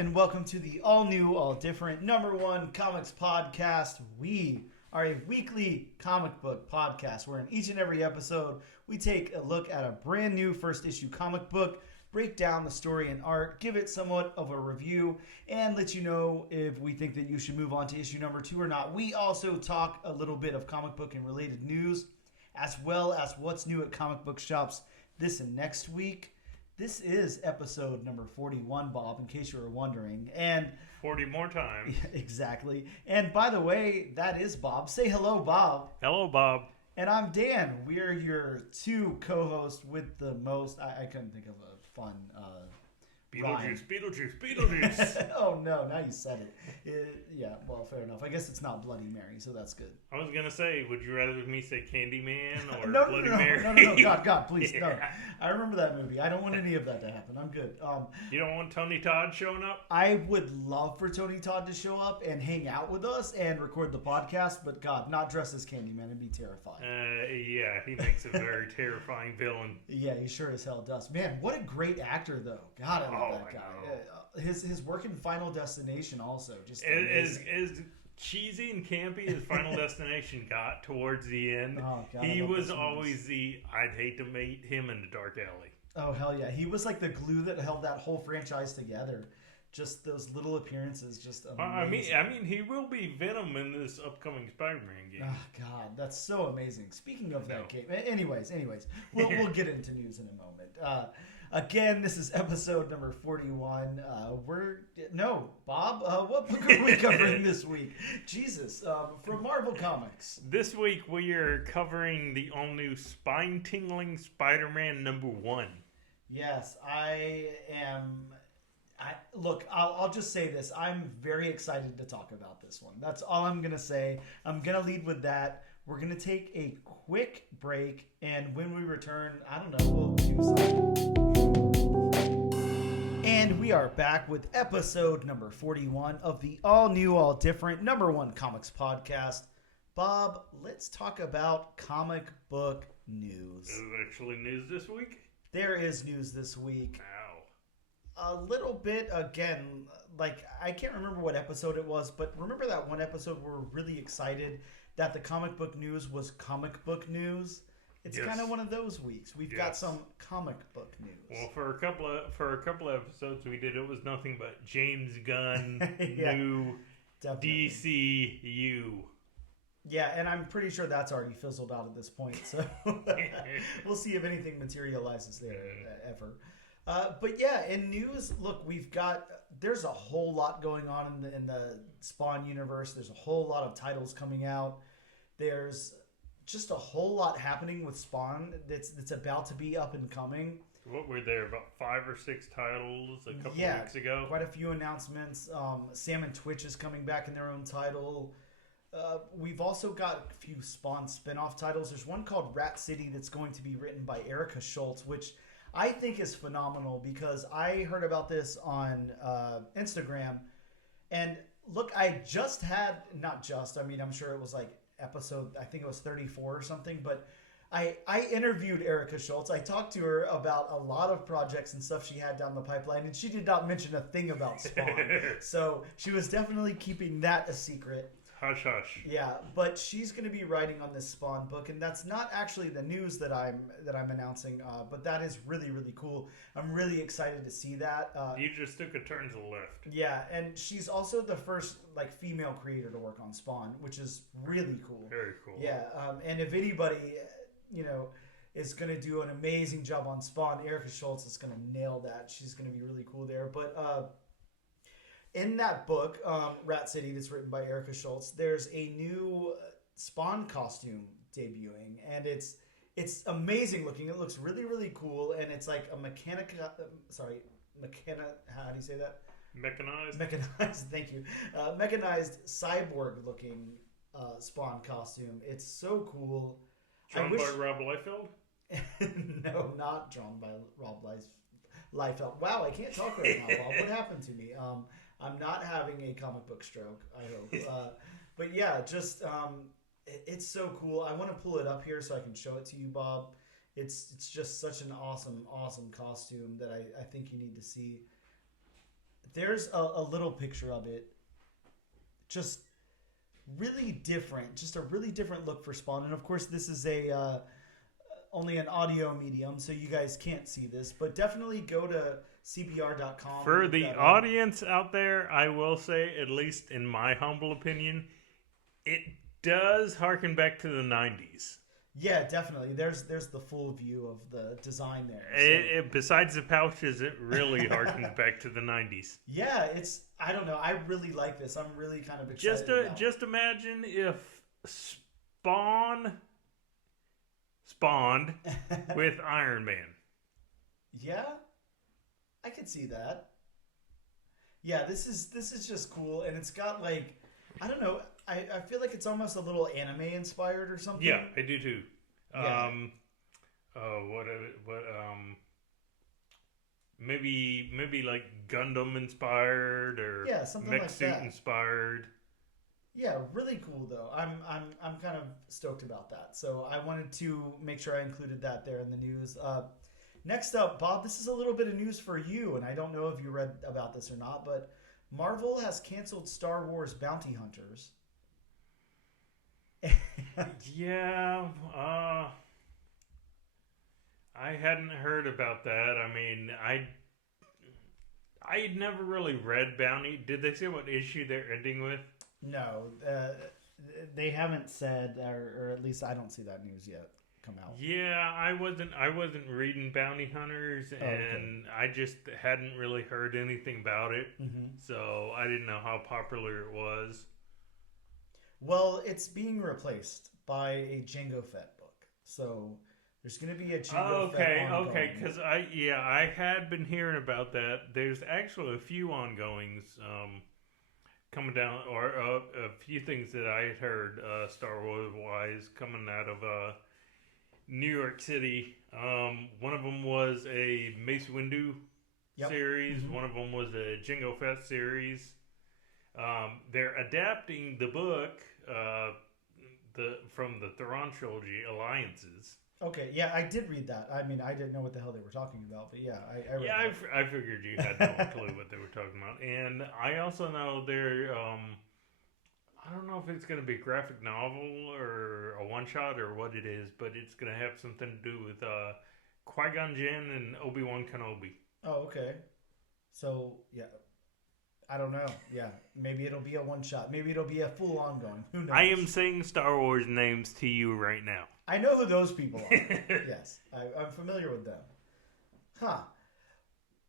and welcome to the all-new, all-different #1 comics podcast. We are a weekly comic book podcast where in each and every episode, we take a look at a brand new first issue comic book, break down the story and art, give it somewhat of a review, and let you know if we think that you should move on to issue number 2 or not. We also talk a little bit of comic book and related news, as well as what's new at comic book shops this and next week. This is episode number 41, Bob, in case you were wondering. And 40 more times. Exactly. And by the way, that is Bob. Say hello, Bob. Hello, Bob. And I'm Dan. We're your two co-hosts with the most. I couldn't think of a fun Beetlejuice. Oh, no. Now you said it. Yeah, well, fair enough. I guess it's not Bloody Mary, so that's good. I was going to say, would you rather me say Candyman or No, Bloody Mary? No. God, please, no. I remember that movie. I don't want any of that to happen. I'm good. You don't want Tony Todd showing up? I would love for Tony Todd to show up and hang out with us and record the podcast, but God, not dressed as Candyman. It'd be terrifying. Yeah, he makes a very terrifying villain. Yeah, he sure as hell does. Man, what a great actor, though. God, I love that guy. His work in Final Destination also. Just as cheesy and campy as Final Destination got towards the end, God, he was always I'd hate to meet him in the dark alley. Oh, hell yeah. He was like the glue that held that whole franchise together. Just those little appearances, just amazing. I mean, he will be Venom in this upcoming Spider-Man game. Oh, God, that's so amazing. Speaking of that game, anyways, we'll get into news in a moment. Again, this is episode number 41. Bob, what book are we covering this week? Jesus, from Marvel Comics. This week we are covering the all-new spine-tingling Spider-Man #1. Yes, I am. Look, I'll just say this. I'm very excited to talk about this one. That's all I'm going to say. I'm going to lead with that. We're going to take a quick break, and when we return, I don't know, we'll do something. And we are back with episode number 41 of the all-new, all-different #1 comics podcast. Bob, let's talk about comic book news. Is there actually news this week? There is news this week. Ow. A little bit, again, like, I can't remember what episode it was, but remember that one episode where we're really excied that the comic book news was comic book news? It's kind of one of those weeks. We've got some comic book news. Well, for a couple of episodes we did, it was nothing but James Gunn new Definitely. DCU. Yeah, and I'm pretty sure that's already fizzled out at this point. So we'll see if anything materializes there ever. But yeah, in news, look, there's a whole lot going on in the Spawn universe. There's a whole lot of titles coming out. There's just a whole lot happening with Spawn that's about to be up and coming. What were there, about 5 or 6 titles a couple weeks ago? Quite a few announcements. Sam and Twitch is coming back in their own title. We've also got a few Spawn spin-off titles. There's one called Rat City that's going to be written by ERICA SCHULTZ, which I think is phenomenal because I heard about this on Instagram. And look, I'm sure it was like episode, I think it was 34 or something, but I interviewed ERICA SCHULTZ. I talked to her about a lot of projects and stuff she had down the pipeline, and she did not mention a thing about Spawn. So she was definitely keeping that a secret. Hush, hush. Yeah, but she's going to be writing on this Spawn book, and that's not actually the news that I'm announcing, but that is really, really cool. I'm really excited to see that. You just took a turn to the left. Yeah, and she's also the first female creator to work on Spawn, which is really cool. Very cool. Yeah, and if anybody, is going to do an amazing job on Spawn, ERICA SCHULTZ is going to nail that. She's going to be really cool there. But in that book, Rat City, that's written by ERICA SCHULTZ, there's a new Spawn costume debuting, and it's amazing looking. It looks really, really cool, and it's like a how do you say that? Mechanized, thank you. Mechanized cyborg looking Spawn costume. It's so cool. Drawn by Rob Liefeld? No, not drawn by Rob Liefeld. Wow, I can't talk right now, Bob. What happened to me? I'm not having a comic book stroke, I hope. But yeah, just it's so cool. I want to pull it up here so I can show it to you, Bob. It's just such an awesome costume that I think you need to see. there's a little picture of it. Just really different. Just a really different look for Spawn. And of course, this is only an audio medium, so you guys can't see this. But definitely go to CBR.com. For the audience out there, I will say, at least in my humble opinion, it does harken back to the 90s. Yeah, definitely. There's the full view of the design there. So. Besides the pouches, it really harkens back to the 90s. Yeah, I don't know. I really like this. I'm really kind of excited. Just imagine if spawned with Iron Man. Yeah, I could see that. Yeah, this is just cool, and it's got like, I don't know. I feel like it's almost a little anime inspired or something. Yeah, I do too. Yeah. Maybe like Gundam inspired or something mech like suit that. inspired. Yeah, really cool though. I'm kind of stoked about that. So I wanted to make sure I included that there in the news. Next up, Bob, this is a little bit of news for you, and I don't know if you read about this or not, but Marvel has canceled Star Wars Bounty Hunters. Yeah, I hadn't heard about that. I mean, I never really read Bounty. Did they say what issue they're ending with? No, they haven't said, or at least I don't see that news yet come out. Yeah, I wasn't reading Bounty Hunters, and I just hadn't really heard anything about it. Mm-hmm. So I didn't know how popular it was. Well, it's being replaced by a Jango Fett book. So there's going to be a Jango Fett ongoing. Okay, because I had been hearing about that. There's actually a few ongoings coming down, or a few things that I had heard Star Wars wise coming out of New York City. One of them was a Mace Windu series. Mm-hmm. One of them was a Jango Fett series. They're adapting the book from the Thrawn trilogy, Alliances. Okay, yeah, I did read that. I mean, I didn't know what the hell they were talking about, but yeah, I read that. I figured you had no clue what they were talking about. And I also know they're, I don't know if it's going to be a graphic novel or a one-shot or what it is, but it's going to have something to do with Qui-Gon Jinn and Obi-Wan Kenobi. Oh, okay. So, yeah. I don't know. Yeah, maybe it'll be a one-shot. Maybe it'll be a full ongoing. Who knows? I am saying Star Wars names to you right now. I know who those people are. Yes, I'm familiar with them. Huh.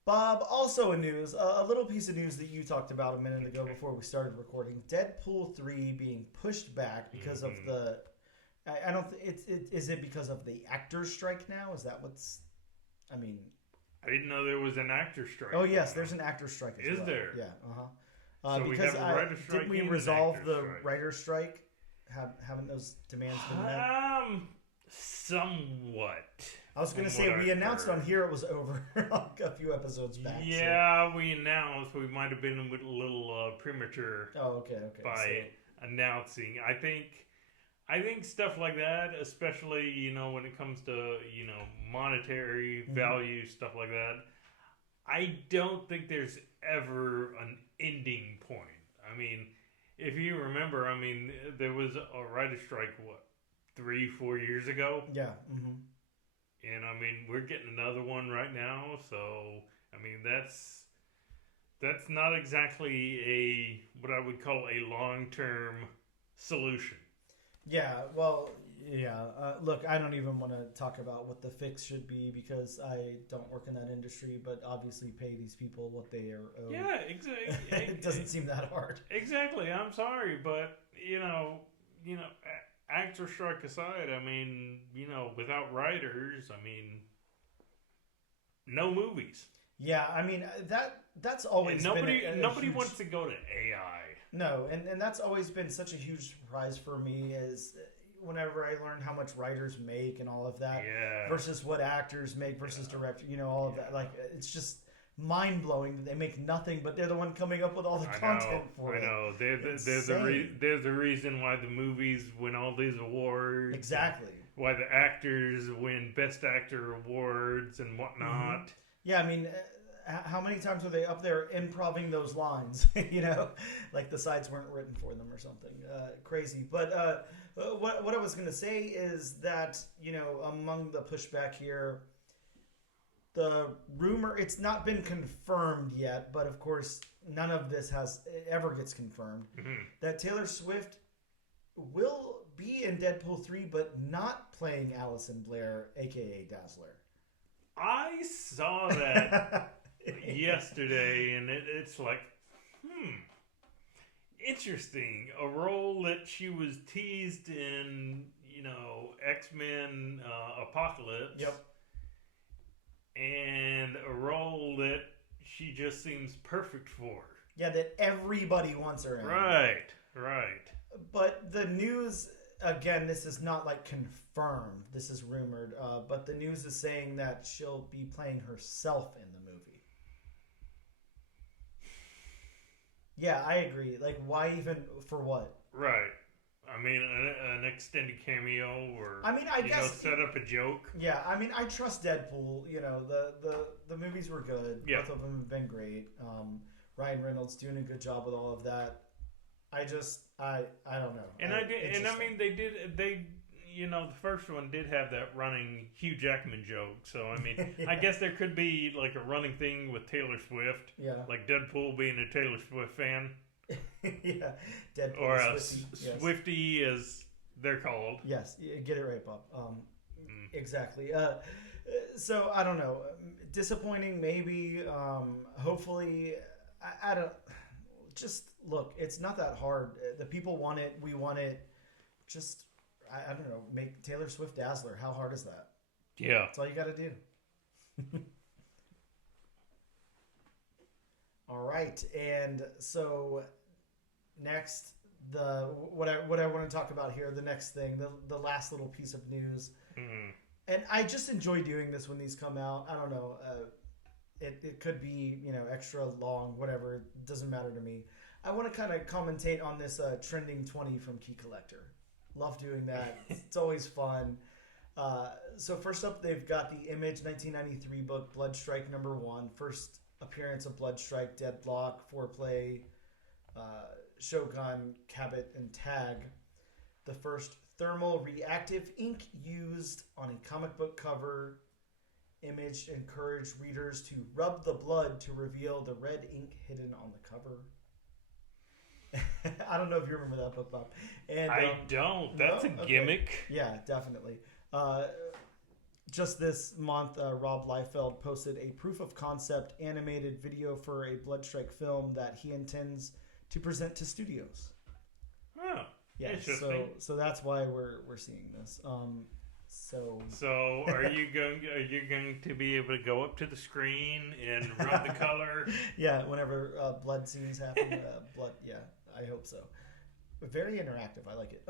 Bob, also in news, a little piece of news that you talked about a minute ago before we started recording. Deadpool 3 being pushed back because of the... I don't... Is it because of the actors' strike now? Is that what's... I mean... I didn't know there was an actor strike. Oh, yes, there's an actor strike as well. Is there? Yeah, So because we have a writer strike. didn't we resolve the writer's strike? Haven't those demands been met? Somewhat. I was going to say, we announced on here it was over a few episodes back. Yeah, so. We announced. We might have been a little premature. Oh, okay. By announcing. I think stuff like that, especially, when it comes to, monetary value, stuff like that, I don't think there's ever an ending point. I mean, if you remember, there was a writer's strike, 3-4 years ago? Yeah. Mm-hmm. And, we're getting another one right now, so, that's not exactly what I would call a long-term solution. Yeah, well, yeah. Look, I don't even want to talk about what the fix should be because I don't work in that industry, but obviously pay these people what they are owed. Yeah, exactly. It doesn't seem that hard. Exactly. I'm sorry, but, actor strike aside, without writers, no movies. Yeah, that's always and nobody wants to go to AI. No, and that's always been such a huge surprise for me is whenever I learned how much writers make and all of that versus what actors make versus director, all of that. Like, it's just mind-blowing that they make nothing, but they're the one coming up with all the content for it. I know. They're the reason why the movies win all these awards. Exactly. Why the actors win Best Actor awards and whatnot. Mm-hmm. Yeah, how many times were they up there improving those lines? Like the sides weren't written for them or something. Crazy. But what I was going to say is that, among the pushback here, the rumor, it's not been confirmed yet, but of course, none of this ever gets confirmed, that Taylor Swift will be in Deadpool 3, but not playing Allison Blair, a.k.a. Dazzler. I saw that yesterday, and it's like, interesting. A role that she was teased in, X-Men Apocalypse. Yep. And a role that she just seems perfect for. Yeah, that everybody wants her in. Right. But the news, again, this is not like confirmed. This is rumored. But the news is saying that she'll be playing herself in the movie. Yeah, I agree. Like, why even, for what? Right. I mean, an extended cameo or, I guess, set up a joke. Yeah, I trust Deadpool. The movies were good. Yeah. Both of them have been great. Ryan Reynolds doing a good job with all of that. I don't know. And the first one did have that running Hugh Jackman joke. So, yeah. I guess there could be like a running thing with Taylor Swift. Yeah. Like Deadpool being a Taylor Swift fan. Yeah. Deadpool. Or a Swiftie, as they're called. Yes. Get it right, Bob. Exactly. So, I don't know. Disappointing, maybe. Hopefully, I don't... Just, look, it's not that hard. The people want it. We want it. Just... I don't know, make Taylor Swift Dazzler. How hard is that? Yeah. That's all you got to do. All right. And so next, what I want to talk about here, the next thing, the last little piece of news. Mm-hmm. And I just enjoy doing this when these come out. I don't know. It could be, extra long, whatever. It doesn't matter to me. I want to kind of commentate on this trending 20 from Key Collector. Love doing that. It's always fun. So first up, they've got the Image 1993 book, Bloodstrike #1. First appearance of Bloodstrike, Deadlock, Foreplay, Shogun, Cabot, and Tag. The first thermal reactive ink used on a comic book cover. Image encouraged readers to rub the blood to reveal the red ink hidden on the cover. I don't know if you remember that book, Bob. And I don't. That's a gimmick. Yeah, definitely. Just this month, Rob Liefeld posted a proof of concept animated video for a Bloodstrike film that he intends to present to studios. Oh, yeah. Interesting. So that's why we're seeing this. So are you going to be able to go up to the screen and rub the color? Yeah, whenever blood scenes happen, blood. Yeah, I hope so. Very interactive. I like it.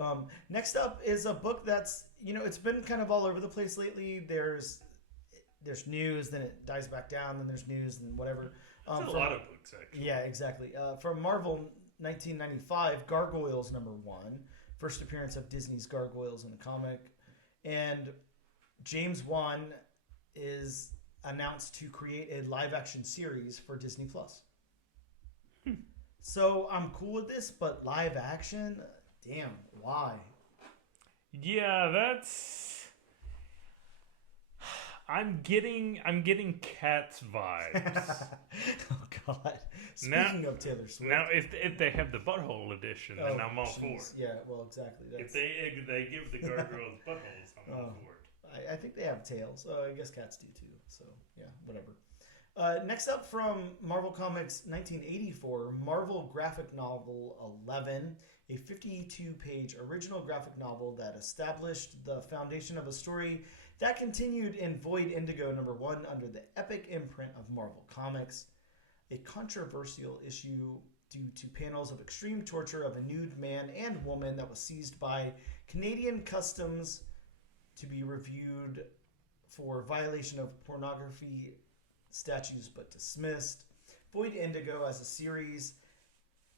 Next up is a book that's it's been kind of all over the place lately. There's news, then it dies back down, then there's news, and whatever. There's a lot of books actually. Yeah, exactly. From Marvel 1995, Gargoyles #1, first appearance of Disney's Gargoyles in a comic. And James Wan is announced to create a live-action series for Disney+. So I'm cool with this, but live action? Damn, why? Yeah, that's... I'm getting Cats vibes. Oh, God. Speaking of Taylor Swift. Now, if they have the butthole edition, then I'm all for it. Yeah, well, exactly. If they give the gargoyles buttholes, I'm all for it. I think they have tails. I guess cats do too. So, yeah, whatever. Next up from Marvel Comics 1984, Marvel Graphic Novel 11, a 52-page original graphic novel that established the foundation of a story that continued in Void Indigo #1 under the epic imprint of Marvel Comics. A controversial issue due to panels of extreme torture of a nude man and woman that was seized by Canadian Customs to be reviewed for violation of pornography statutes but dismissed. Void Indigo as a series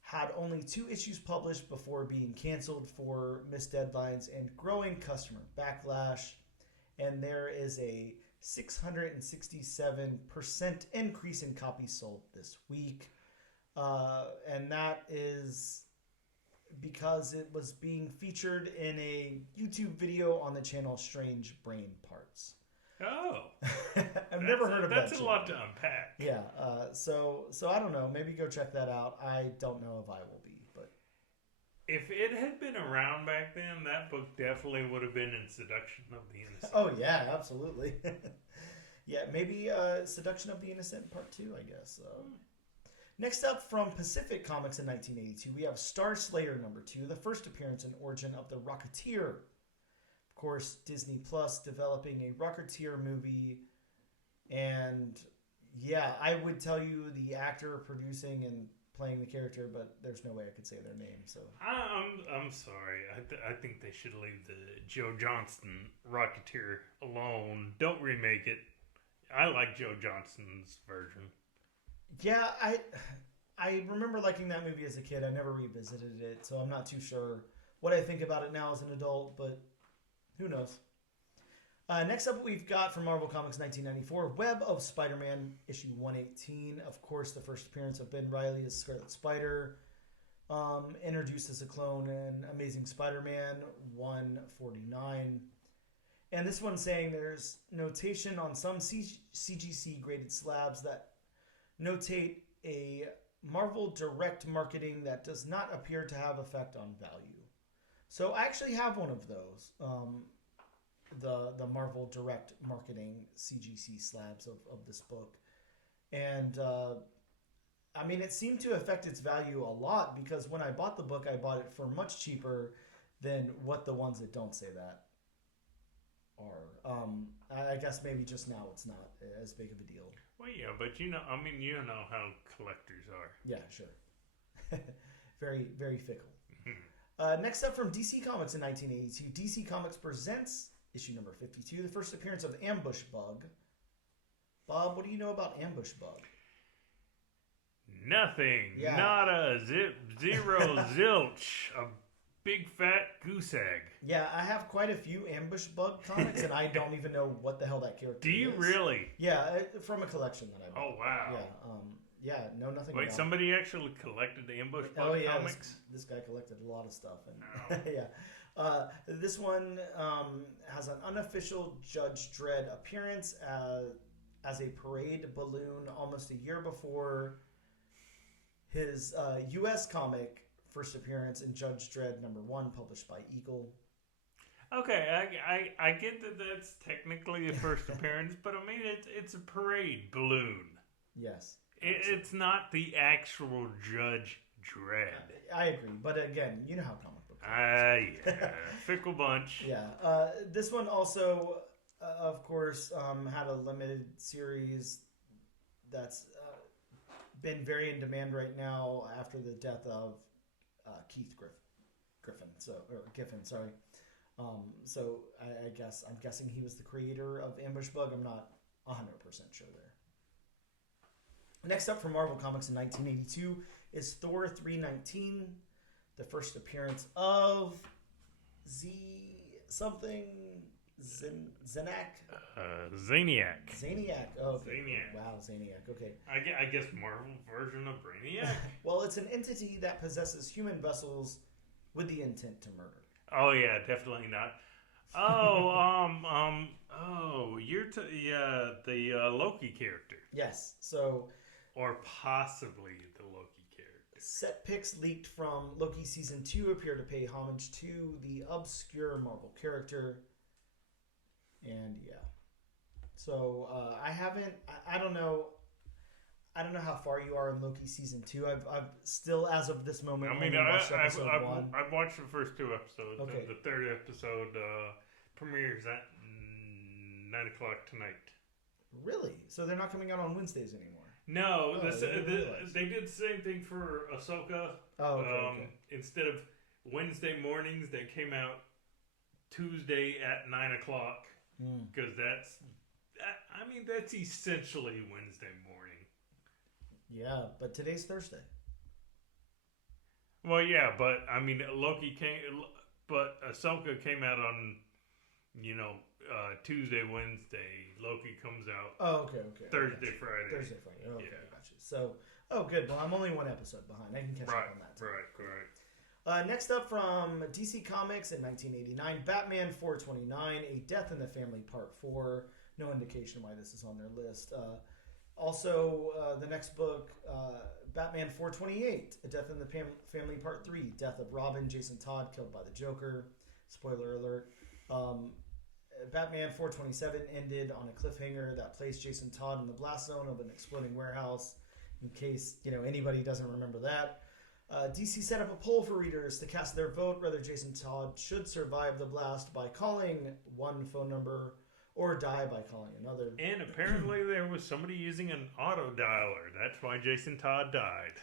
had only 2 issues published before being canceled for missed deadlines and growing customer backlash. And there is a 667% increase in copies sold this week. And that is because it was being featured in a YouTube video on the channel Strange Brain Parts. Oh. I've never heard of that. That's a lot to unpack. Yeah. So I don't know. Maybe go check that out. I don't know if I will be, but if it had been around back then, that book definitely would have been in Seduction of the Innocent. Oh yeah, absolutely. Yeah, maybe Seduction of the Innocent Part 2, I guess. Next up, from Pacific Comics in 1982, we have Star Slayer #2, the first appearance and origin of the Rocketeer. Of course, Disney Plus developing a Rocketeer movie, and yeah, I would tell you the actor producing and playing the character, but there's no way I could say their name. So I'm sorry. I think they should leave the Joe Johnston Rocketeer alone. Don't remake it. I like Joe Johnston's version. Yeah, I remember liking that movie as a kid. I never revisited it, so I'm not too sure what I think about it now as an adult, but who knows. Next up, we've got from Marvel Comics 1994, Web of Spider-Man, issue 118. Of course, the first appearance of Ben Reilly as Scarlet Spider, introduced as a clone in Amazing Spider-Man 149. And this one's saying there's notation on some CGC graded slabs that notate a Marvel direct marketing that does not appear to have effect on value. So I actually have one of those, the Marvel direct marketing CGC slabs of this book. And I mean, it seemed to affect its value a lot because when I bought the book, I bought it for much cheaper than what the ones that don't say that are. I guess maybe just now it's not as big of a deal. Well, yeah, but you know how collectors are. Yeah, sure. Very, very fickle. Next up from DC Comics in 1982, DC Comics presents issue number 52, the first appearance of Ambush Bug. Bob, what do you know about Ambush Bug? Nothing. Yeah. Nada. Zero. Zilch. A big fat goose egg. Yeah, I have quite a few Ambush Bug comics, and I don't even know what the hell that character is. Do you really? Yeah, from a collection that I bought. Oh, wow. Yeah, no, nothing. Wait, somebody actually collected Ambush Bug comics? This guy collected a lot of stuff. And yeah. This one has an unofficial Judge Dredd appearance as a parade balloon almost a year before his U.S. comic first appearance in Judge Dredd #1, published by Eagle. Okay, I get that that's technically a first appearance, but I mean it's a parade balloon. Yes. It's not the actual Judge Dredd. I agree, but again, you know how comic books are. Yeah, fickle bunch. Yeah, this one also, of course, had a limited series that's been very in demand right now after the death of Keith Giffen. So I'm guessing he was the creator of Ambush Bug. I'm not 100% sure there. Next up from Marvel Comics in 1982 is Thor 319, the first appearance of Zeniac. Zaniac. Zaniac. Oh, okay. Zaniac. Wow, Zaniac. Okay. I guess Marvel version of Brainiac. Well, it's an entity that possesses human vessels with the intent to murder. Oh yeah, definitely not. The Loki character. Yes. So. Or possibly the Loki character. Set pics leaked from Loki Season 2 appear to pay homage to the obscure Marvel character. And yeah. So I don't know how far you are in Loki Season 2. I've still, as of this moment, I've watched the first 2 episodes. Okay. And the 3rd episode premieres at 9 o'clock tonight. Really? So they're not coming out on Wednesdays anymore? No, they did the same thing for Ahsoka. Oh, okay. Instead of Wednesday mornings, they came out Tuesday at 9 o'clock. Because that's essentially Wednesday morning. Yeah, but today's Thursday. Well, yeah, but I mean, Ahsoka came out on, Tuesday, Wednesday. Loki comes out Oh, okay. Thursday, Friday. Thursday, Friday. Okay, Yeah. gotcha. So, good. Well, I'm only one episode behind. I can catch up on that. Right. Next up from DC Comics in 1989, Batman 429, A Death in the Family Part 4. No indication why this is on their list. Also, the next book, Batman 428, A Death in the Family Part 3, Death of Robin, Jason Todd killed by the Joker. Spoiler alert. Batman 427 ended on a cliffhanger that placed Jason Todd in the blast zone of an exploding warehouse. In case anybody doesn't remember that. DC set up a poll for readers to cast their vote whether Jason Todd should survive the blast by calling one phone number or die by calling another. And apparently there was somebody using an auto dialer. That's why Jason Todd died.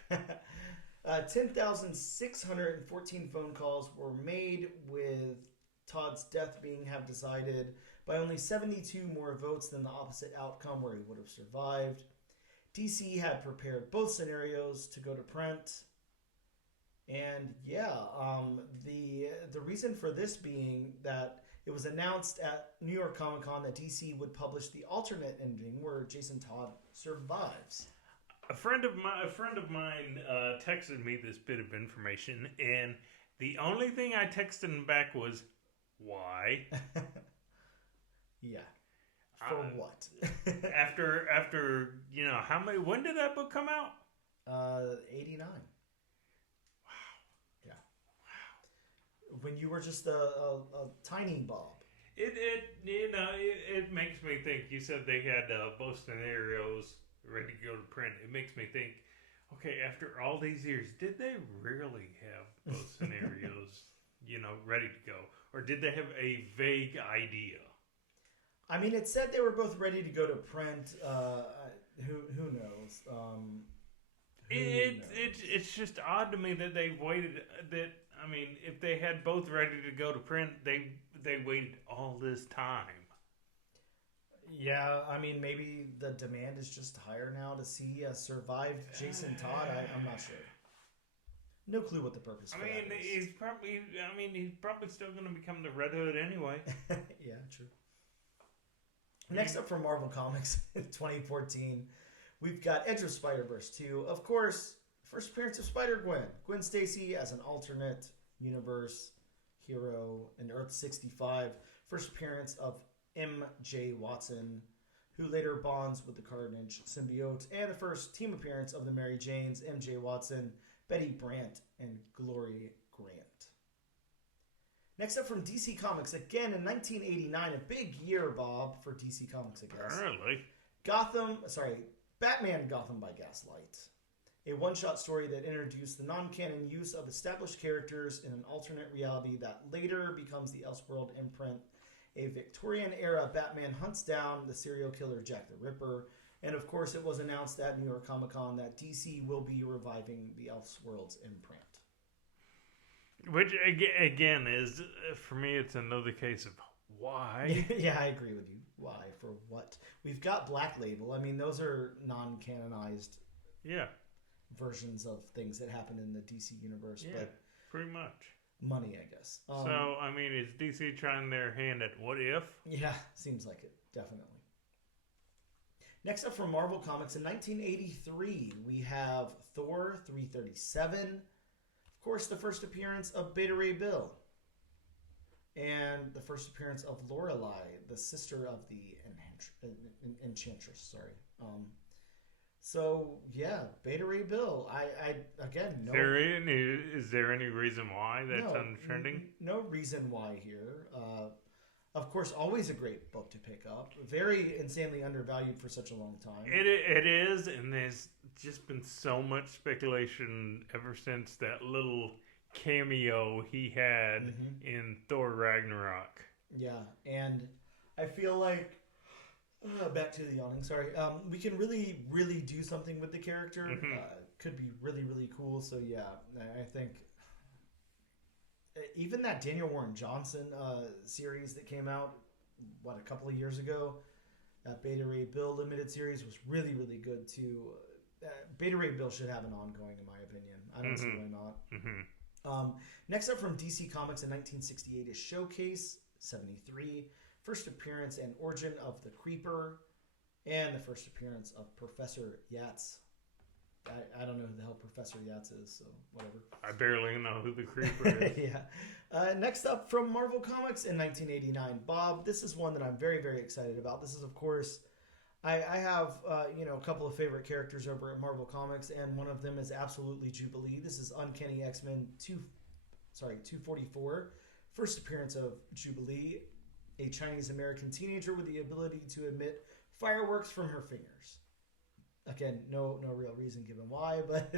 10,614 phone calls were made, with Todd's death being decided by only 72 more votes than the opposite outcome where he would have survived. DC had prepared both scenarios to go to print. And the reason for this being that it was announced at New York Comic Con that DC would publish the alternate ending where Jason Todd survives. A friend of mine texted me this bit of information, and the only thing I texted him back was, "Why?" Yeah. For what? after how many? When did that book come out? 89. When you were just a tiny Bob. It makes me think. You said they had both scenarios ready to go to print. It makes me think, okay, after all these years, did they really have both scenarios, ready to go? Or did they have a vague idea? I mean, it said they were both ready to go to print. Who knows? It's just odd to me that they waited. If they had both ready to go to print, they waited all this time. Yeah, I mean, maybe the demand is just higher now to see a survived Jason Todd. I'm not sure. No clue what the purpose. He's probably still going to become the Red Hood anyway. Yeah, true. Next up from Marvel Comics in 2014, we've got Edge of Spider-Verse 2. Of course, first appearance of Spider-Gwen. Gwen Stacy as an alternate universe hero in Earth 65. First appearance of M.J. Watson, who later bonds with the Carnage symbiote. And the first team appearance of the Mary Janes, M.J. Watson, Betty Brant, and Glory Grant. Next up from DC Comics, again in 1989, a big year, Bob, for DC Comics, I guess. Apparently. Batman Gotham by Gaslight. A one-shot story that introduced the non-canon use of established characters in an alternate reality that later becomes the Elseworld imprint. A Victorian-era Batman hunts down the serial killer Jack the Ripper. And, of course, it was announced at New York Comic Con that DC will be reviving the Elseworlds imprint. Which, again, is, for me, it's another case of why. Yeah, I agree with you. Why? For what? We've got Black Label. I mean, those are non-canonized versions of things that happen in the DC universe. Yeah, but pretty much. Money, I guess. Is DC trying their hand at what if? Yeah, seems like it. Definitely. Next up from Marvel Comics in 1983, we have Thor 337. Of course, the first appearance of Beta Ray Bill. And the first appearance of Lorelei, the sister of the Enchantress. Sorry. Beta Ray Bill. I again, no. Is there any reason why that's untrending? No reason why here. Of course, always a great book to pick up. Very insanely undervalued for such a long time. It is, and there's just been so much speculation ever since that little cameo he had in Thor Ragnarok. Yeah, and I feel like back to the yawning. Sorry, we can really, really do something with the character. Could be really, really cool. So yeah, I think even that Daniel Warren Johnson series that came out a couple of years ago, that Beta Ray Bill limited series was really, really good too. Beta Ray Bill should have an ongoing, in my opinion. I don't see why not. Next up from DC Comics in 1968 is Showcase 73. first appearance and origin of the Creeper, and the first appearance of Professor Yatz. I don't know who the hell Professor Yatz is, so whatever. I barely know who the Creeper is. Yeah. Next up from Marvel Comics in 1989, Bob. This is one that I'm very, very excited about. This is, of course, I have a couple of favorite characters over at Marvel Comics, and one of them is absolutely Jubilee. This is Uncanny X-Men 244. First appearance of Jubilee, a Chinese-American teenager with the ability to emit fireworks from her fingers. Again, no real reason given why, but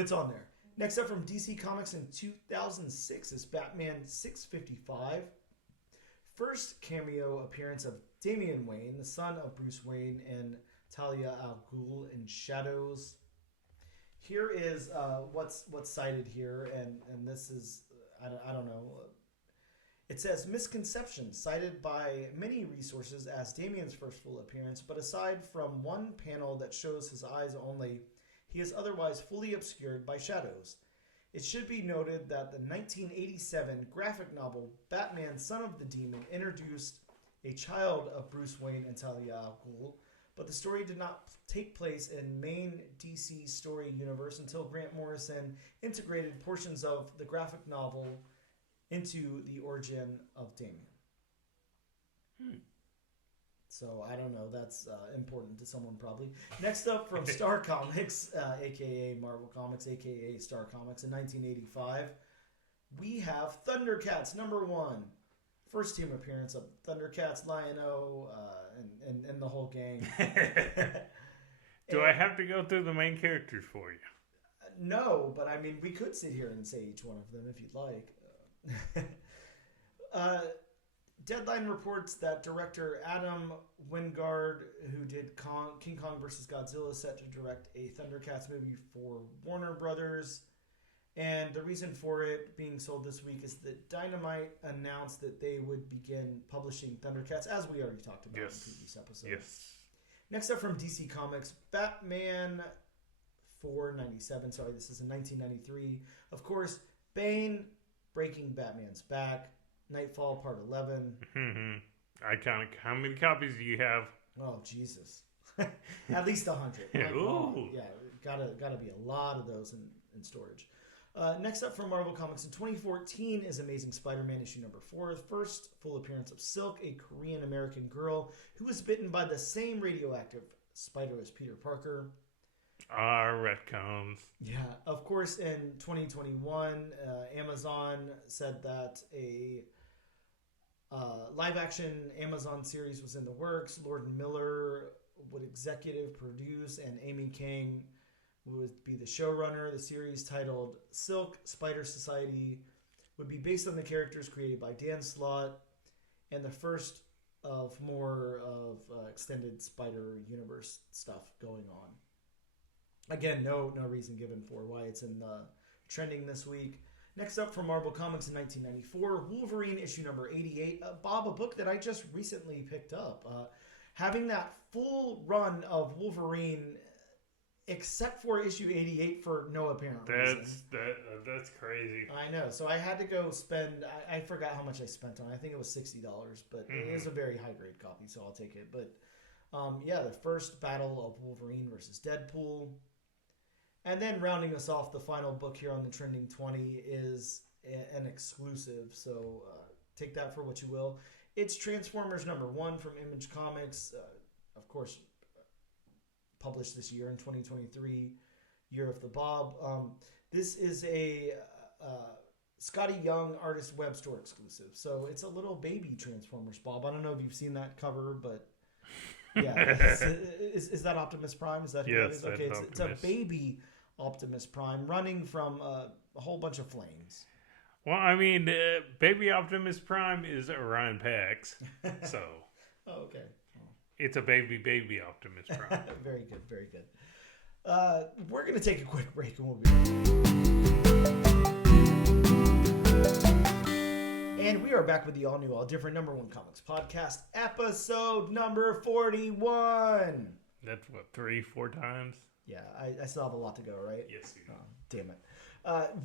it's on there. Next up from DC Comics in 2006 is Batman 655. First cameo appearance of Damian Wayne, the son of Bruce Wayne, and Talia al Ghul in Shadows. Here is what's cited here, and this is, I don't know. It says, misconception cited by many resources as Damian's first full appearance, but aside from one panel that shows his eyes only, he is otherwise fully obscured by shadows. It should be noted that the 1987 graphic novel Batman Son of the Demon introduced a child of Bruce Wayne and Talia al Ghul, but the story did not take place in main DC story universe until Grant Morrison integrated portions of the graphic novel into the origin of Damian. So I don't know. That's important to someone probably. Next up from Star Comics, a.k.a. Marvel Comics, a.k.a. Star Comics, in 1985, we have Thundercats #1. First team appearance of Thundercats, Lion-O, and the whole gang. Do I have to go through the main characters for you? No, but I mean, we could sit here and say each one of them if you'd like. Deadline reports that director Adam Wingard, who did King Kong vs. Godzilla, is set to direct a Thundercats movie for Warner Brothers. And the reason for it being sold this week is that Dynamite announced that they would begin publishing Thundercats, as we already talked about in previous episodes. Yes. Next up from DC Comics, Batman 497. Sorry, this is in 1993. Of course, Bane breaking Batman's back. Nightfall Part 11. Iconic. How many copies do you have? Oh, Jesus. At least 100. Ooh. Yeah, gotta be a lot of those in storage. Next up from Marvel Comics in 2014 is Amazing Spider-Man issue #4. First full appearance of Silk, a Korean-American girl who was bitten by the same radioactive spider as Peter Parker. Retcons. Yeah, of course, in 2021, Amazon said that a live-action Amazon series was in the works. Lord Miller would executive produce, and Amy King would be the showrunner. The series, titled Silk Spider Society, would be based on the characters created by Dan Slott, and the first of more of extended Spider Universe stuff going on. Again, no reason given for why it's in the trending this week. Next up from Marvel Comics in 1994, Wolverine issue #88. Bob, a book that I just recently picked up. Having that full run of Wolverine, except for issue 88 for no apparent reason. That's crazy. I know. So I had to go spend, I forgot how much I spent on it. I think it was $60, but it is a very high-grade copy, so I'll take it. But the first battle of Wolverine versus Deadpool. And then rounding us off, the final book here on the Trending 20 is an exclusive, so take that for what you will. It's Transformers #1 from Image Comics, of course, published this year in 2023, Year of the Bob. This is a Scotty Young Artist Web Store exclusive, so it's a little baby Transformers, Bob. I don't know if you've seen that cover, but yeah, is that Optimus Prime? Is that who that is? Okay, it's a baby Optimus Prime running from a whole bunch of flames. Well, I mean, baby Optimus Prime is Orion Pax, so okay. It's a baby Optimus Prime. Very good, very good. We're going to take a quick break and we'll be right back. And we are back with the all-new, all-different #1 Comics podcast, episode number 41. That's what, 3-4 times? Yeah, I still have a lot to go, right? Yes, you do. Damn it.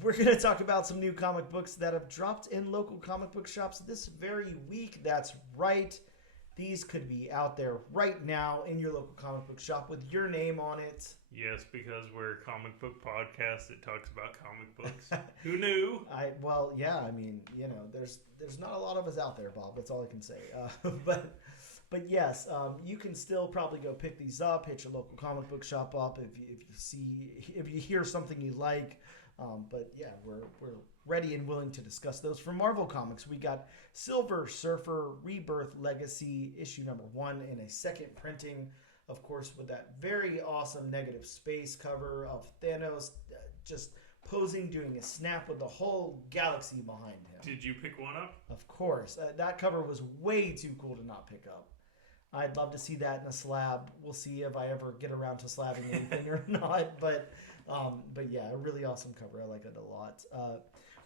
We're going to talk about some new comic books that have dropped in local comic book shops this very week. That's right. These could be out there right now in your local comic book shop with your name on it. Yes, because we're a comic book podcast that talks about comic books. Who knew? Well, yeah. I mean, there's not a lot of us out there, Bob. That's all I can say. But yes, you can still probably go pick these up. Hit your local comic book shop up if you hear something you like. But yeah, we're ready and willing to discuss those. From Marvel Comics, we got Silver Surfer Rebirth Legacy issue number 1 in a second printing, of course, with that very awesome negative space cover of Thanos just posing, doing a snap with the whole galaxy behind him. Did you pick one up? Of course. That cover was way too cool to not pick up. I'd love to see that in a slab. We'll see if I ever get around to slabbing anything or not. But yeah, a really awesome cover. I like it a lot.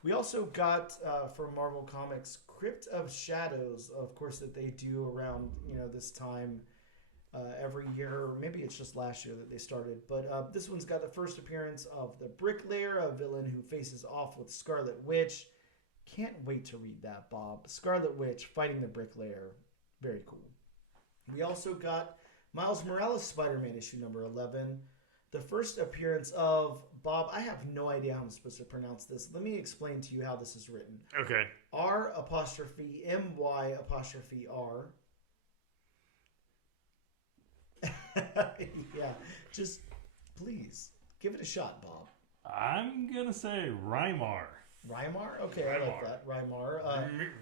We also got from Marvel Comics Crypt of Shadows, of course, that they do around this time every year. Maybe it's just last year that they started. But this one's got the first appearance of the Bricklayer, a villain who faces off with Scarlet Witch. Can't wait to read that, Bob. Scarlet Witch fighting the Bricklayer. Very cool. We also got Miles Morales Spider-Man issue number 11. The first appearance of Bob. I have no idea how I'm supposed to pronounce this. Let me explain to you how this is written. Okay. R''MY''R. Yeah, just please give it a shot, Bob. I'm going to say Rymar. Rymar? Okay, I like that. Rymar.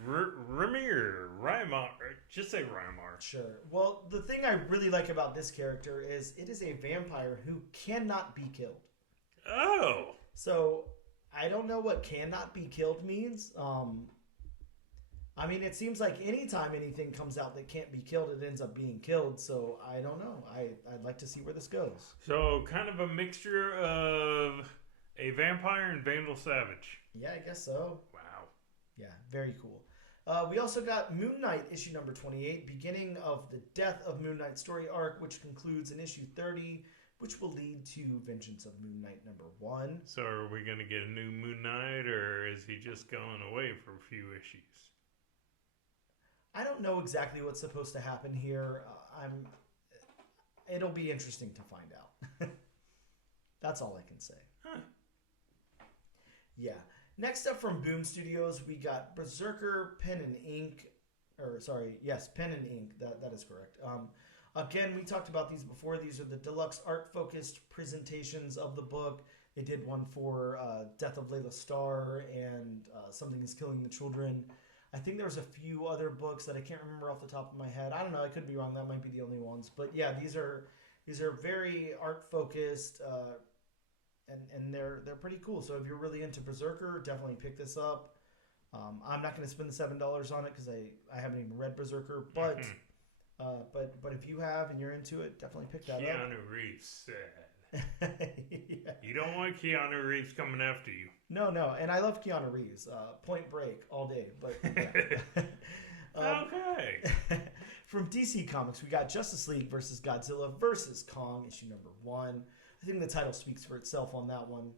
Rymar. Just say Rymar. Sure. Well, the thing I really like about this character is it is a vampire who cannot be killed. Oh. So, I don't know what cannot be killed means. I mean, it seems like anytime anything comes out that can't be killed, it ends up being killed. So, I don't know. I'd like to see where this goes. So, kind of a mixture of a vampire and Vandal Savage. Yeah, I guess so. Wow. Yeah, very cool. We also got Moon Knight issue number 28, beginning of the Death of Moon Knight story arc, which concludes in issue 30, which will lead to Vengeance of Moon Knight number 1. So are we going to get a new Moon Knight, or is he just going away for a few issues? I don't know exactly what's supposed to happen here. It'll be interesting to find out. That's all I can say. Huh. Yeah. Next up from Boom Studios, we got Berserker Pen and Ink. Pen and Ink. That is correct. Again, we talked about these before. These are the deluxe art-focused presentations of the book. They did one for Death of Layla Starr and Something is Killing the Children. I think there was a few other books that I can't remember off the top of my head. I don't know. I could be wrong. That might be the only ones. But yeah, these are very art-focused. And they're pretty cool. So if you're really into Berserker, definitely pick this up. I'm not going to spend the $7 on it because I haven't even read Berserker. But but if you have and you're into it, definitely pick that up. Keanu Reeves said. Yeah. You don't want Keanu Reeves coming after you. No. And I love Keanu Reeves. Point Break all day. But yeah. Okay. From DC Comics, we got Justice League versus Godzilla versus Kong, issue number 1. I think the title speaks for itself on that one.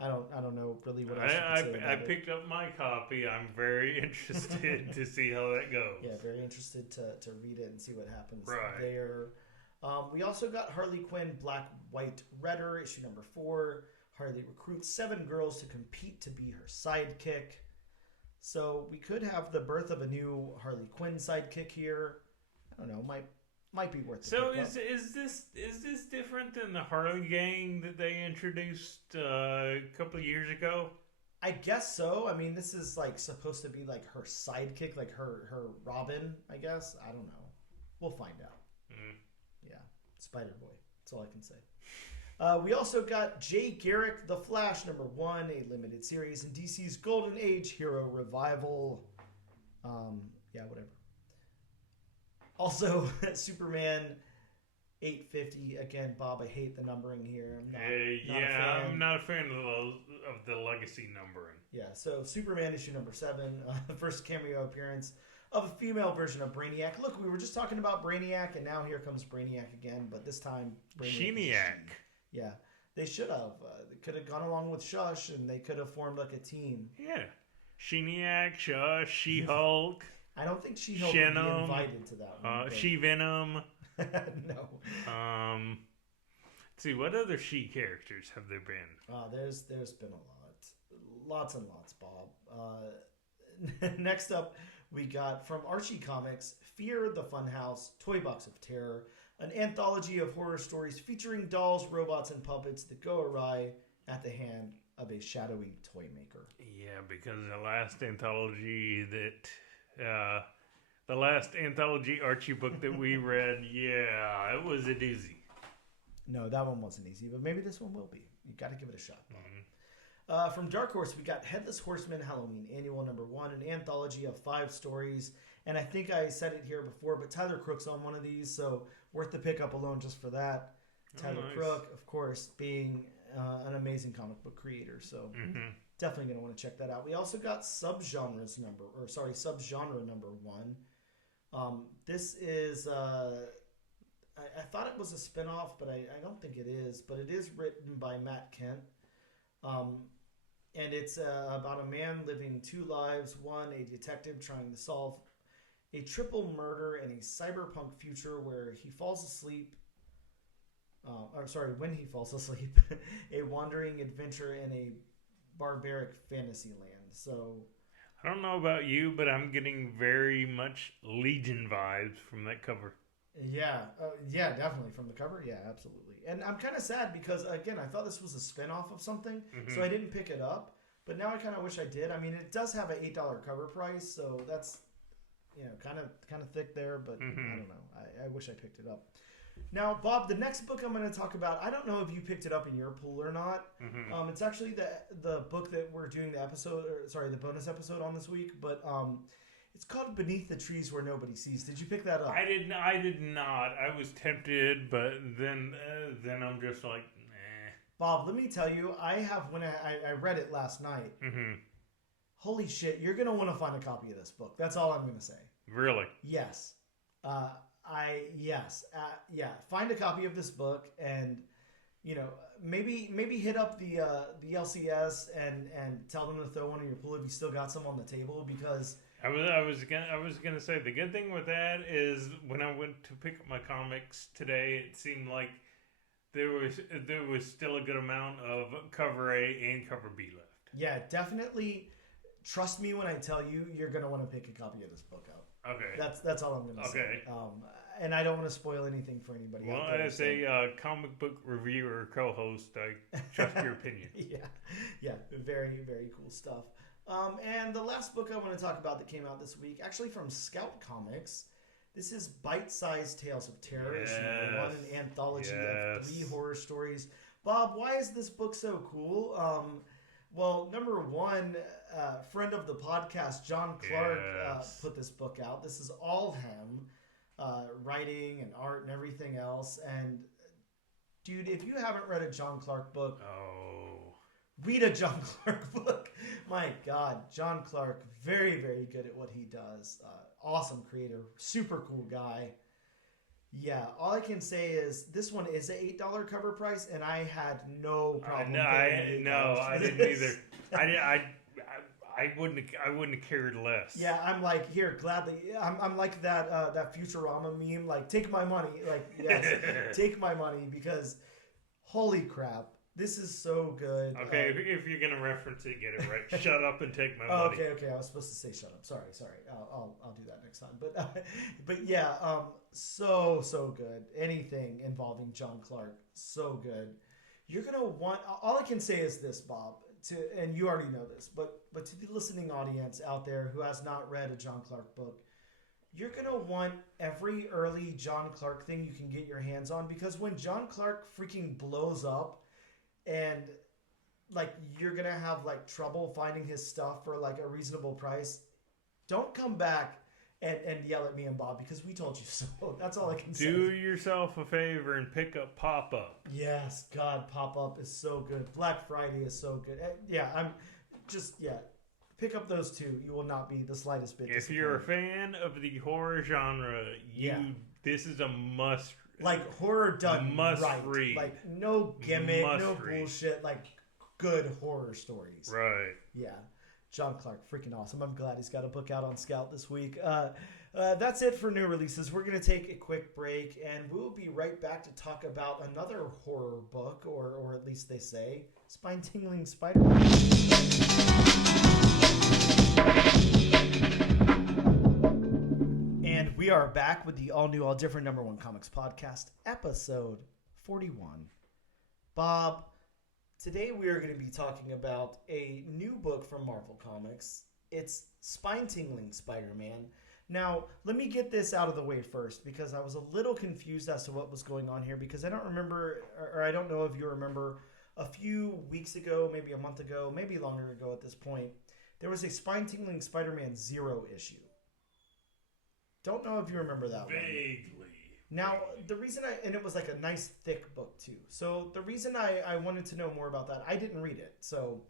I don't know really what else you can say about I picked up my copy. I'm very interested to see how that goes. Yeah, very interested to read it and see what happens right there. We also got Harley Quinn Black, White, Redder, issue number 4. Harley recruits 7 girls to compete to be her sidekick. So we could have the birth of a new Harley Quinn sidekick here. I don't know, might be worth it. So is this different than the Harley gang that they introduced a couple of years ago? I guess so. I mean, this is like supposed to be like her sidekick, like her Robin, I guess. I don't know. We'll find out. Yeah, Spider-Boy. That's all I can say. We also got Jay Garrick, The Flash, number 1, a limited series in DC's Golden Age hero revival. Yeah, whatever. Also, Superman 850. Again, Bob, I hate the numbering here. I'm not a fan of the legacy numbering. Yeah, so Superman issue number 7, the first cameo appearance of a female version of Brainiac. Look, we were just talking about Brainiac, and now here comes Brainiac again, but this time Brainiac. Sheeniac. Yeah, They should have. They could have gone along with Shush, and they could have formed like a team. Yeah. Sheeniac, Shush, She-Hulk. I don't think She-Hulk would be invited to that one. She-Venom. No. Let's see, what other She characters have there been? There's been a lot. Lots and lots, Bob. Next up, we got from Archie Comics, Fear the Funhouse, Toy Box of Terror, an anthology of horror stories featuring dolls, robots, and puppets that go awry at the hand of a shadowy toy maker. Yeah, because the last anthology Archie book that we read, yeah, it was a doozy. No, that one wasn't easy, but maybe this one will be. You got to give it a shot. Mm-hmm. From Dark Horse, we got Headless Horseman Halloween Annual #1, an anthology of 5 stories. And I think I said it here before, but Tyler Crook's on one of these, so worth the pickup alone just for that. Tyler Crook, of course, being an amazing comic book creator, so definitely going to want to check that out. We also got subgenre number 1. This is... I thought it was a spinoff, but I don't think it is. But it is written by Matt Kent. And it's about a man living 2 lives. One, a detective trying to solve a triple murder in a cyberpunk future where he falls asleep. When he falls asleep. A wandering adventure in a barbaric fantasy land. So... I don't know about you, but I'm getting very much Legion vibes from that cover. Yeah, definitely from the cover. Yeah, absolutely. And I'm kind of sad because, again, I thought this was a spinoff of something, so I didn't pick it up. But now I kind of wish I did. I mean, it does have an $8 cover price, so that's, kind of thick there. But I don't know. I wish I picked it up. Now, Bob, the next book I'm going to talk about, I don't know if you picked it up in your pool or not. It's actually the book that we're doing the bonus episode on this week, but it's called Beneath the Trees Where Nobody Sees. Did you pick that up? I did not. I was tempted, but then I'm just like, nah. Bob, let me tell you, I read it last night. Holy shit, you're going to want to find a copy of this book. That's all I'm going to say. Really? Yes. Find a copy of this book and, maybe hit up the LCS and tell them to throw one in your pool if you still got some on the table, because... I was gonna say the good thing with that is when I went to pick up my comics today, it seemed like there was still a good amount of cover A and cover B left. Yeah, definitely. Trust me when I tell you, you're gonna want to pick a copy of this book out. Okay. That's all I'm gonna say. Okay. And I don't want to spoil anything for anybody. Well, out there, as a comic book reviewer co-host, I trust your opinion. Yeah, very, very cool stuff. And the last book I want to talk about that came out this week, actually from Scout Comics. This is Bite-Sized Tales of Terror, issue #1, an anthology of 3 horror stories. Bob, why is this book so cool? Well, #1, friend of the podcast, John Clark, put this book out. This is all him, writing and art and everything else. And, dude, if you haven't read a John Clark book... read a John Clark book. My God, John Clark, very, very good at what he does. Awesome creator, super cool guy. Yeah, all I can say is this one is an $8 cover price, and I had no problem. I didn't either. I wouldn't have cared less. Yeah, I'm like, here, gladly. I'm like that Futurama meme, like, take my money. Like, yes, take my money, because holy crap. This is so good. Okay, if you're gonna reference it, get it right. Shut up and take my money. Okay. I was supposed to say shut up. Sorry. I'll do that next time. But yeah, so good. Anything involving John Clark, so good. You're gonna want. All I can say is this, Bob. And you already know this, but to the listening audience out there who has not read a John Clark book, you're gonna want every early John Clark thing you can get your hands on, because when John Clark freaking blows up. And, like, you're going to have, like, trouble finding his stuff for, like, a reasonable price. Don't come back and yell at me and Bob, because we told you so. That's all I can say. Do yourself a favor and pick up Pop-Up. Yes, God, Pop-Up is so good. Black Friday is so good. Pick up those two. You will not be the slightest bit If you're a fan of the horror genre, this is a must Like horror done Must right. read. Like no gimmick, Must no read. bullshit. Like good horror stories. Right. Yeah. John Clark, freaking awesome. I'm glad he's got a book out on Scout this week. That's it for new releases. We're going to take a quick break, and we'll be right back to talk about another horror book, or at least they say, Tingling Spider-Man. And we are back with the all-new, all-different #1 Comics Podcast, episode 41. Bob, today we are going to be talking about a new book from Marvel Comics. It's Tingling Spider-Man. Now, let me get this out of the way first, because I was a little confused as to what was going on here, because I don't remember, or I don't know if you remember, a few weeks ago, maybe a month ago, maybe longer ago at this point, there was a Tingling Spider-Man 0 issue. Don't know if you remember that one. Vaguely. Now, the reason and it was like a nice thick book too. So the reason I wanted to know more about that, I didn't read it. So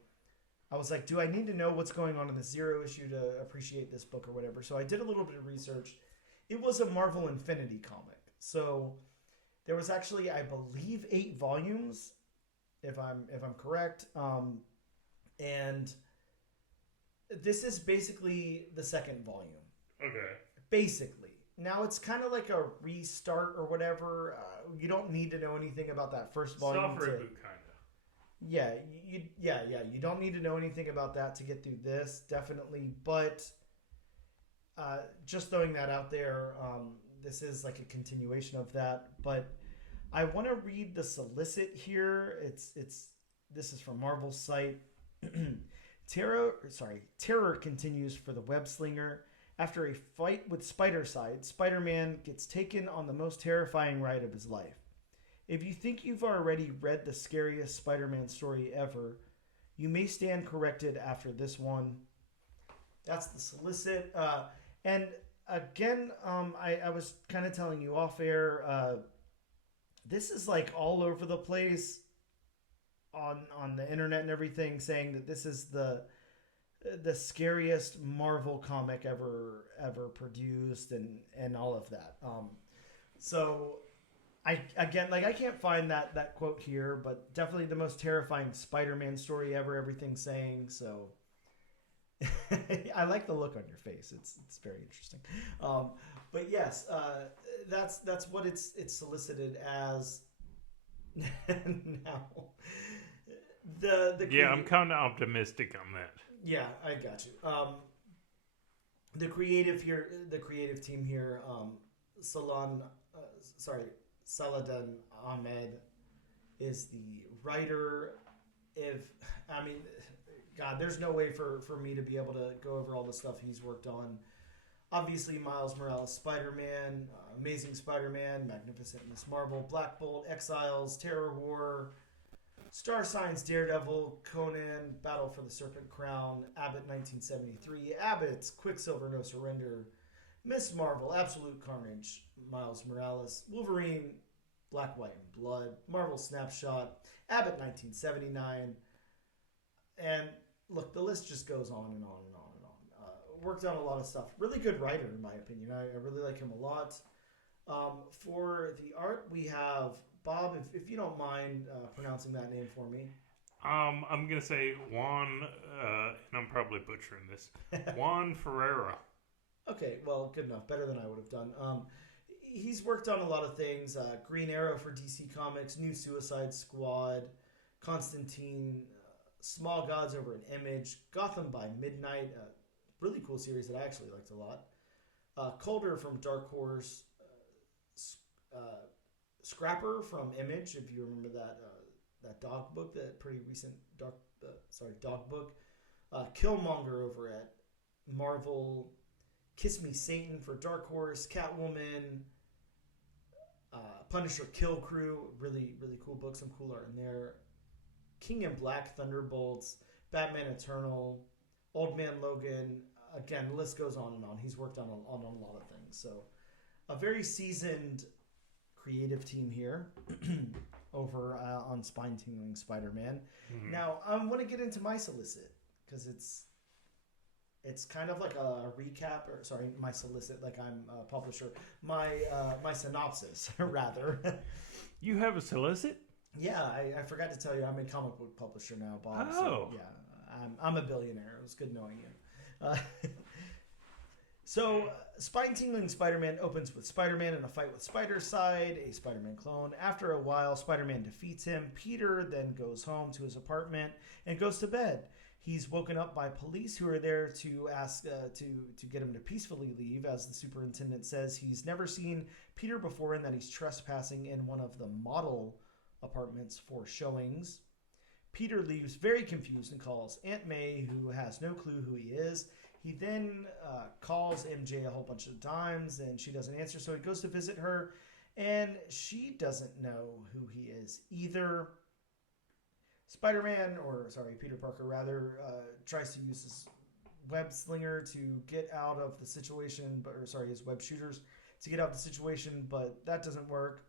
I was like, do I need to know what's going on in the 0 issue to appreciate this book or whatever? So I did a little bit of research. It was a Marvel Infinity comic. So there was actually, I believe, 8 volumes, if I'm correct. And this is basically the second volume. Okay. Basically. Now it's kind of like a restart or whatever. You don't need to know anything about that first volume. Soft reboot, kind of. Yeah, you don't need to know anything about that to get through this, definitely. But just throwing that out there, this is like a continuation of that. But I want to read the solicit here. This is from Marvel's site. Terror continues for the web slinger. After a fight with Spider-Side, Spider-Man gets taken on the most terrifying ride of his life. If you think you've already read the scariest Spider-Man story ever, you may stand corrected after this one. That's the solicit. And again, I was kind of telling you off air, this is like all over the place on the internet and everything, saying that this is the scariest Marvel comic ever produced and all of that. So I can't find that quote here, but definitely the most terrifying Spider-Man story ever, everything's saying. So I like the look on your face. It's very interesting. But yes, that's what it's solicited as. Now the I'm kind of optimistic on that. Yeah, I got you. The creative team here, Saladin Ahmed is the writer. There's no way for me to be able to go over all the stuff he's worked on. Obviously, Miles Morales, Spider-Man, Amazing Spider-Man, Magnificent Miss Marvel, Black Bolt, Exiles, Terror War, Star Signs, Daredevil, Conan, Battle for the Serpent Crown, Abbott 1973, Abbott's Quicksilver No Surrender, Miss Marvel, Absolute Carnage, Miles Morales, Wolverine, Black, White, and Blood, Marvel Snapshot, Abbott 1979, and look, the list just goes on and on and on and on. Worked on a lot of stuff. Really good writer, in my opinion. I really like him a lot. For the art, we have Bob, if you don't mind pronouncing that name for me. I'm going to say Juan, and I'm probably butchering this, Juan Ferreira. Okay, well, good enough. Better than I would have done. He's worked on a lot of things. Green Arrow for DC Comics, New Suicide Squad, Constantine, Small Gods over an Image, Gotham by Midnight, a really cool series that I actually liked a lot. Calder from Dark Horse, Scrapper from Image, if you remember that dog book, that pretty recent dog book. Killmonger over at Marvel, Kiss Me Satan for Dark Horse, Catwoman, Punisher Kill Crew, really really cool book, some cool art in there. King in Black, Thunderbolts, Batman Eternal, Old Man Logan. Again, the list goes on and on. He's worked on a lot of things. So a very seasoned creative team here over on Tingling Spider-Man. Mm-hmm. Now, I want to get into my solicit because it's It's kind of like a recap, or sorry, my solicit, like I'm a publisher. My synopsis, rather. You have a solicit? Yeah, I forgot to tell you, I'm a comic book publisher now, Bob. Oh. So, yeah, I'm a billionaire. It was good knowing you. Spine-Tingling Spider-Man opens with Spider-Man in a fight with Spider-Side, a Spider-Man clone. After a while, Spider-Man defeats him. Peter then goes home to his apartment and goes to bed. He's woken up by police who are there to ask to get him to peacefully leave, as the superintendent says he's never seen Peter before and that he's trespassing in one of the model apartments for showings. Peter leaves very confused and calls Aunt May, who has no clue who he is. He then calls MJ a whole bunch of times, and she doesn't answer, so he goes to visit her, and she doesn't know who he is either. Peter Parker rather, tries to use his web slinger to get out of the situation, his web shooters to get out of the situation, but that doesn't work.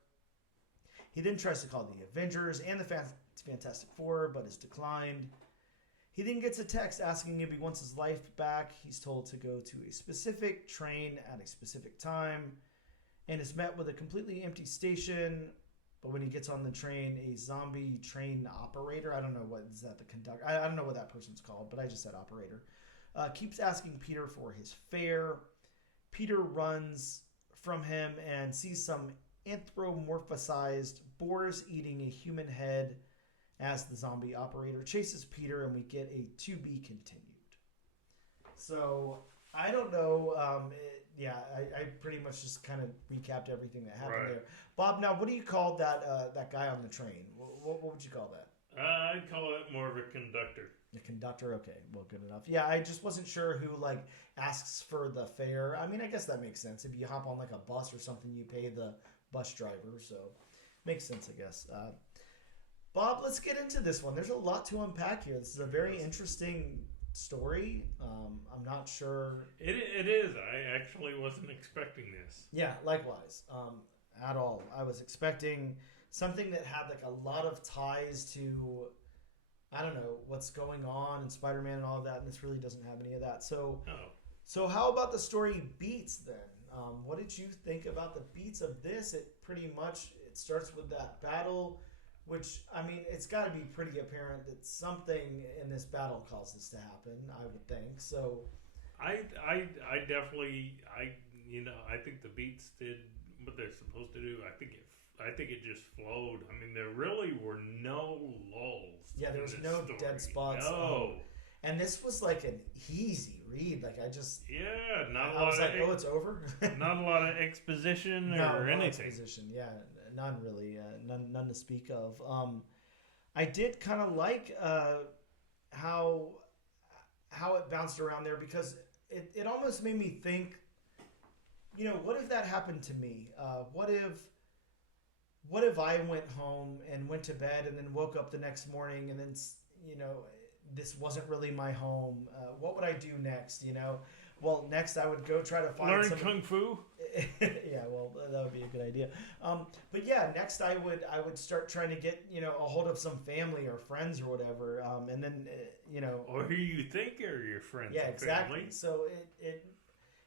He then tries to call the Avengers and the Fantastic Four, but is declined. He then gets a text asking if he wants his life back. He's told to go to a specific train at a specific time and is met with a completely empty station. But when he gets on the train, a zombie train operator, I don't know what is that, the conductor, I don't know what that person's called, but I just said operator, keeps asking Peter for his fare. Peter runs from him and sees some anthropomorphized boars eating a human head as the zombie operator chases Peter, and we get a to be continued. So I don't know. I pretty much just kind of recapped everything that happened there. Bob, now what do you call that guy on the train? What would you call that? I'd call it more of a conductor. The conductor, okay, well, good enough. Yeah, I just wasn't sure who asks for the fare. I mean, I guess that makes sense. If you hop on a bus or something, you pay the bus driver, so makes sense, I guess. Bob, let's get into this one. There's a lot to unpack here. This is a very interesting story. I'm not sure. It is. I actually wasn't expecting this. Yeah, likewise. At all. I was expecting something that had a lot of ties to, I don't know, what's going on in Spider-Man and all of that, and this really doesn't have any of that. So how about the story beats then? What did you think about the beats of this? It starts with that battle, which, I mean, it's got to be pretty apparent that something in this battle caused this to happen, I would think. So I definitely, I think the beats did what they're supposed to do. I think it just flowed. I mean, there really were no lulls. Yeah, there was no story. dead spots. No. And this was an easy read. Not a I lot was of it's over. Not a lot of exposition or anything. Exposition, yeah, none really, none to speak of. I did kind of like how it bounced around there, because it almost made me think, what if that happened to me? What if I went home and went to bed and then woke up the next morning and then, this wasn't really my home. What would I do next? Well, next I would go try to find learn kung fu. Yeah, well, that would be a good idea. But yeah, next I would start trying to get a hold of some family or friends or whatever, and then or who you think are your friends. Yeah, exactly. Family. So it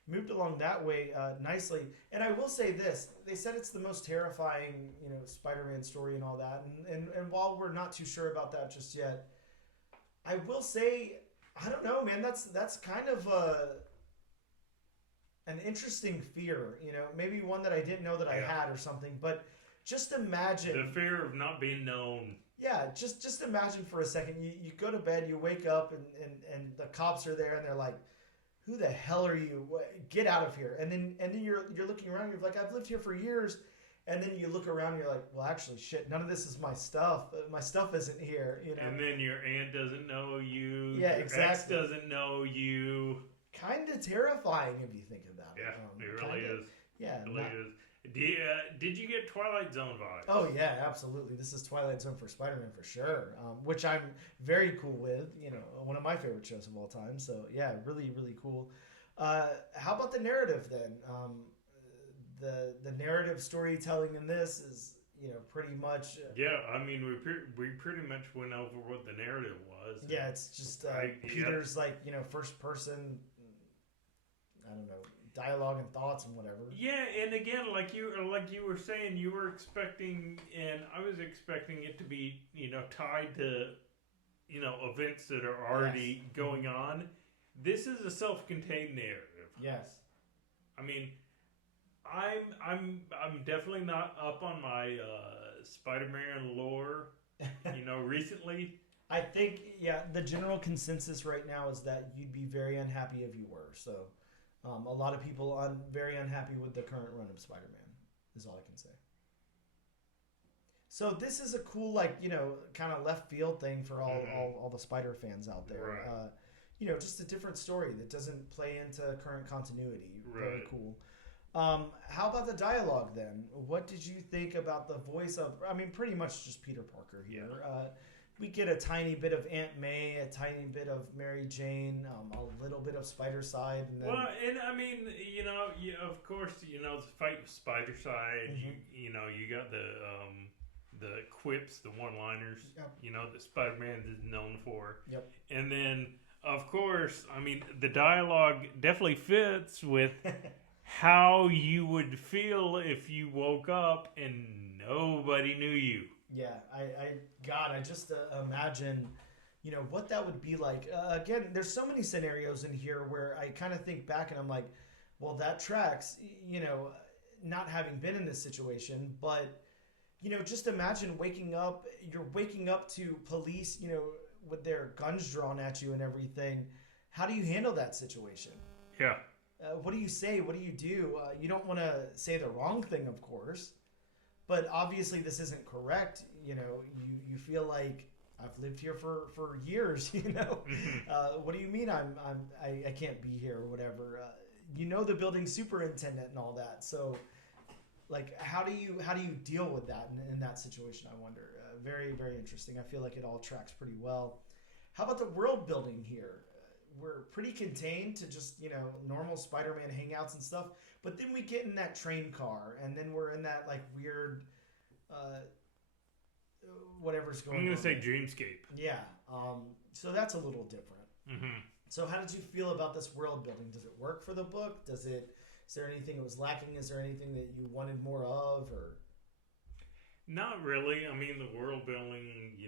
moved along that way nicely. And I will say this: they said it's the most terrifying Spider-Man story and all that. And while we're not too sure about that just yet, I will say, I don't know, man. That's kind of an interesting fear, maybe one that I didn't know that I had or something. But just imagine the fear of not being known. Yeah, just imagine for a second. You go to bed, you wake up, and the cops are there, and they're like, "Who the hell are you? Get out of here!" And then you're looking around. You're like, "I've lived here for years." And then you look around and you're like, well, actually, shit, none of this is my stuff. My stuff isn't here, And then your aunt doesn't know you. Yeah, your exactly. Ex doesn't know you. Kind of terrifying if you think about it. Yeah, it really is. Yeah. It really is. Did you get Twilight Zone vibes? Oh, yeah, absolutely. This is Twilight Zone for Spider-Man for sure, which I'm very cool with. One of my favorite shows of all time. So, yeah, really, really cool. How about the narrative then? The narrative storytelling in this is pretty much yeah, I mean we pretty much went over what the narrative was. Yeah, it's just Peter's first person I don't know, dialogue and thoughts and whatever. Yeah, and again, like you were saying, you were expecting, and I was expecting it to be, tied to, events that are already going on. This is a self-contained narrative. Yes. I mean, I'm definitely not up on my Spider-Man lore. Recently. I think the general consensus right now is that you'd be very unhappy if you were. So, a lot of people are very unhappy with the current run of Spider-Man. Is all I can say. So this is a cool, kind of left field thing for all the Spider fans out there. Right. Just a different story that doesn't play into current continuity. Right. Very cool. How about the dialogue then? What did you think about the voice of? I mean, pretty much just Peter Parker here. Yeah. We get a tiny bit of Aunt May, a tiny bit of Mary Jane, a little bit of Spider-Side. And then... Well, and I mean, of course, the fight with Spider-Side, you got the quips, the one-liners, that Spider-Man is known for. Yep. And then, of course, I mean, the dialogue definitely fits with how you would feel if you woke up and nobody knew you. Yeah, I just imagine, what that would be like. Again, there's so many scenarios in here where I kind of think back and I'm like, well, that tracks, not having been in this situation. But, just imagine you're waking up to police, with their guns drawn at you and everything. How do you handle that situation? Yeah. What do you say? What do you do? You don't want to say the wrong thing, of course. But obviously this isn't correct. You feel like I've lived here for years. What do you mean I can't be here or whatever? The building superintendent and all that. So, how do you deal with that in that situation? I wonder. Very, very interesting. I feel like it all tracks pretty well. How about the world building here? We're pretty contained to just normal Spider-Man hangouts and stuff. But then we get in that train car, and then we're in that weird, whatever's going on. I'm going to say dreamscape. Yeah. So that's a little different. Mm-hmm. So how did you feel about this world building? Does it work for the book? Is there anything that was lacking? Is there anything that you wanted more of, or? Not really. I mean, the world building,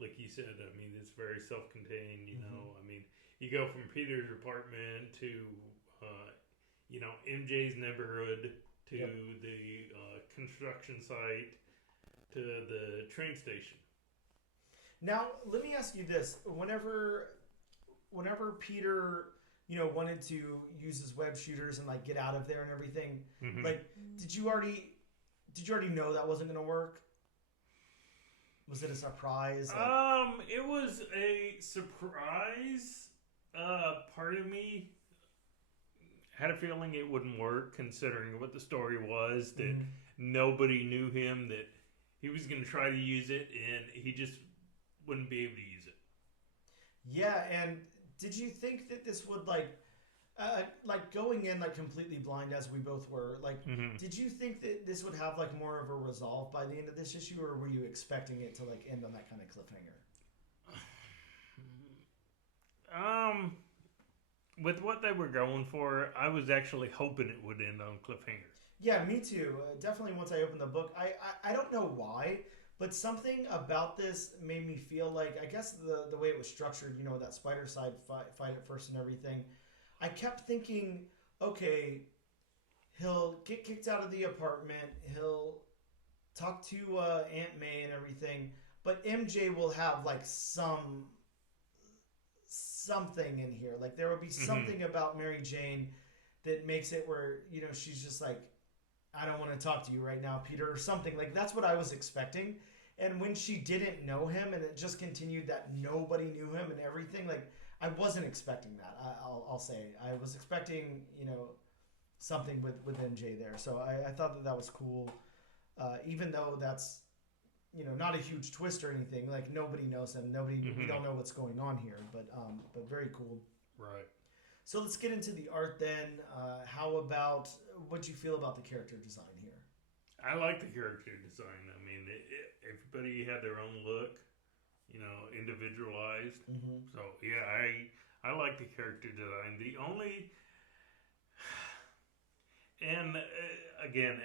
like you said, I mean, it's very self-contained, I mean, you go from Peter's apartment to, MJ's neighborhood to the construction site to the train station. Now, let me ask you this. Whenever Peter, wanted to use his web shooters and get out of there and everything, did you already know that wasn't going to work? Was it a surprise? It was a surprise. Part of me had a feeling it wouldn't work, considering what the story was, that nobody knew him, that he was going to try to use it, and he just wouldn't be able to use it. Yeah, and did you think that this would, going in, completely blind, as we both were, did you think that this would have, more of a resolve by the end of this issue, or were you expecting it to, end on that kind of cliffhanger? With what they were going for, I was actually hoping it would end on cliffhanger. Yeah, me too. Definitely once I opened the book. I don't know why, but something about this made me feel like, I guess the way it was structured, that Spider-Side fight at first and everything, I kept thinking, okay, he'll get kicked out of the apartment, he'll talk to Aunt May and everything, but MJ will have something in here. There will be something about Mary Jane that makes it where, she's just I don't want to talk to you right now, Peter, or something. That's what I was expecting. And when she didn't know him and it just continued that nobody knew him and everything, I wasn't expecting that. I'll say I was expecting, something with MJ there. So I thought that was cool. Even though that's, not a huge twist or anything, nobody knows him. We don't know what's going on here, but very cool. Right. So let's get into the art then. How about, what'd you feel about the character design here? I like the character design. I mean, everybody had their own look, individualized. So yeah, I like the character design. The only And again,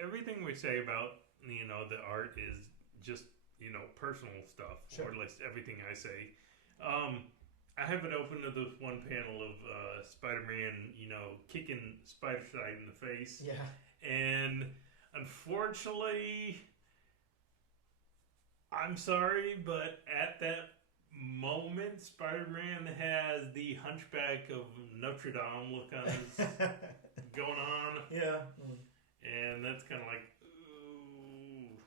everything we say about the art is just personal stuff, Sure. or at least everything I say. I have it open to this one panel of Spider-Man, kicking Spider-Side in the face. Yeah. And unfortunately, I'm sorry, but at that moment, Spider-Man has the Hunchback of Notre Dame look on his going on. Yeah. And that's kind of like, ooh.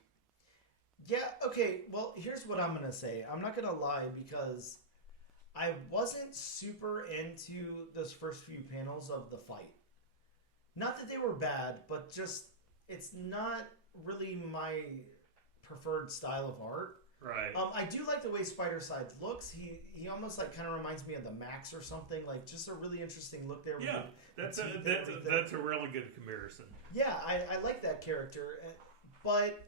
Yeah, okay, well, here's what I'm going to say. I'm not going to lie because I wasn't super into those first few panels of the fight. Not that they were bad, but just it's not really my preferred style of art. Right. I do like the way Spider-Side looks. He almost like kind of reminds me of the Max or something. Like just a really interesting look there. Yeah, that's a really good comparison. Yeah, I like that character, but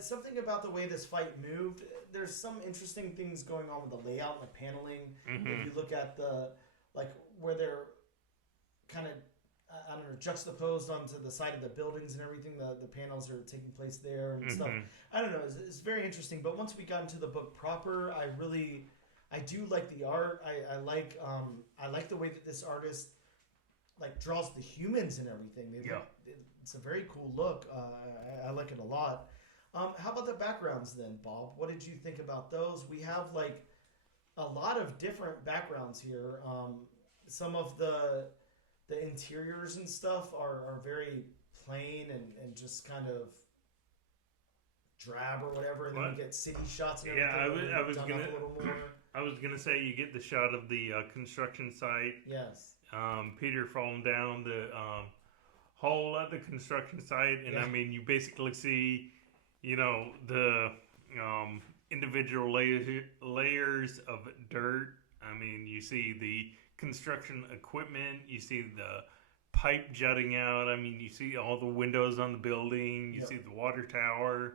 something about the way this fight moved. There's some interesting things going on with the layout and the paneling. Mm-hmm. If you look at the where they're kind of I don't know, juxtaposed onto the side of the buildings and everything. The panels are taking place there and stuff. I don't know. It's very interesting. But once we got into the book proper, I do like the art. I like the way that this artist draws the humans and everything. It's a very cool look. I like it a lot. How about the backgrounds then, Bob? What did you think about those? We have a lot of different backgrounds here. Some of the interiors and stuff are very plain and just kind of drab or whatever, and then you get city shots and everything. I was gonna say you get the shot of the construction site. Yes. Peter falling down the hole at the construction site, and I mean you basically see the individual layers of dirt. I mean you see the construction equipment, you see the pipe jutting out. I mean, you see all the windows on the building. You see the water tower.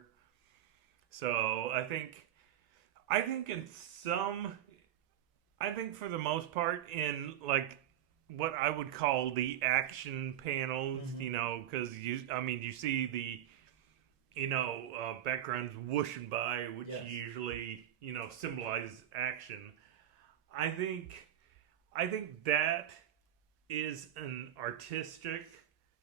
So I think for the most part in what I would call the action panels, because you see the backgrounds whooshing by, which usually symbolize action. I think that is an artistic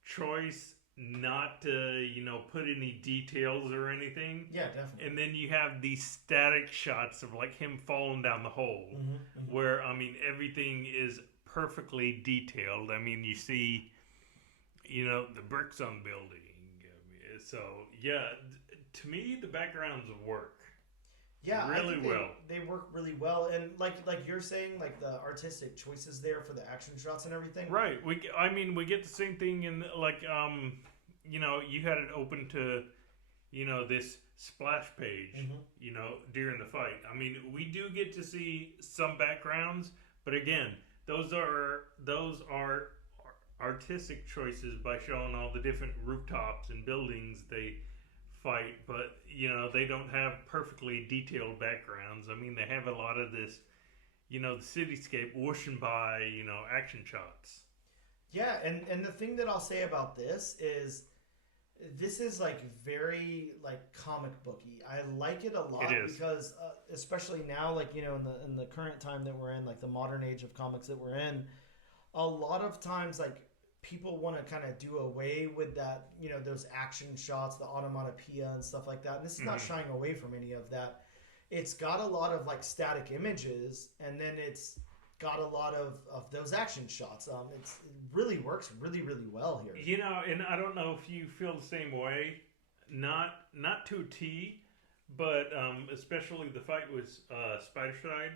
choice not to, put any details or anything. Yeah, definitely. And then you have these static shots of him falling down the hole where, everything is perfectly detailed. I mean, you see, the bricks on the building. So, yeah, to me, the backgrounds work. Yeah, really well. They work really well, and like you're saying, the artistic choices there for the action shots and everything. Right. We get the same thing in you had it open to, this splash page, during the fight. I mean, we do get to see some backgrounds, but again, those are artistic choices by showing all the different rooftops and buildings they fight, but they don't have perfectly detailed backgrounds. I mean, they have a lot of this, the cityscape whooshing by, action shots. Yeah, and the thing that I'll say about this is very comic booky. I like it a lot because especially now, in the current time that we're in, the modern age of comics that we're in, a lot of times people want to kind of do away with that, those action shots, the onomatopoeia and stuff like that. And this is not shying away from any of that. It's got a lot of static images, and then it's got a lot of those action shots. It really works really, really well here. And I don't know if you feel the same way. Not to a T, but especially the fight with Spider-Side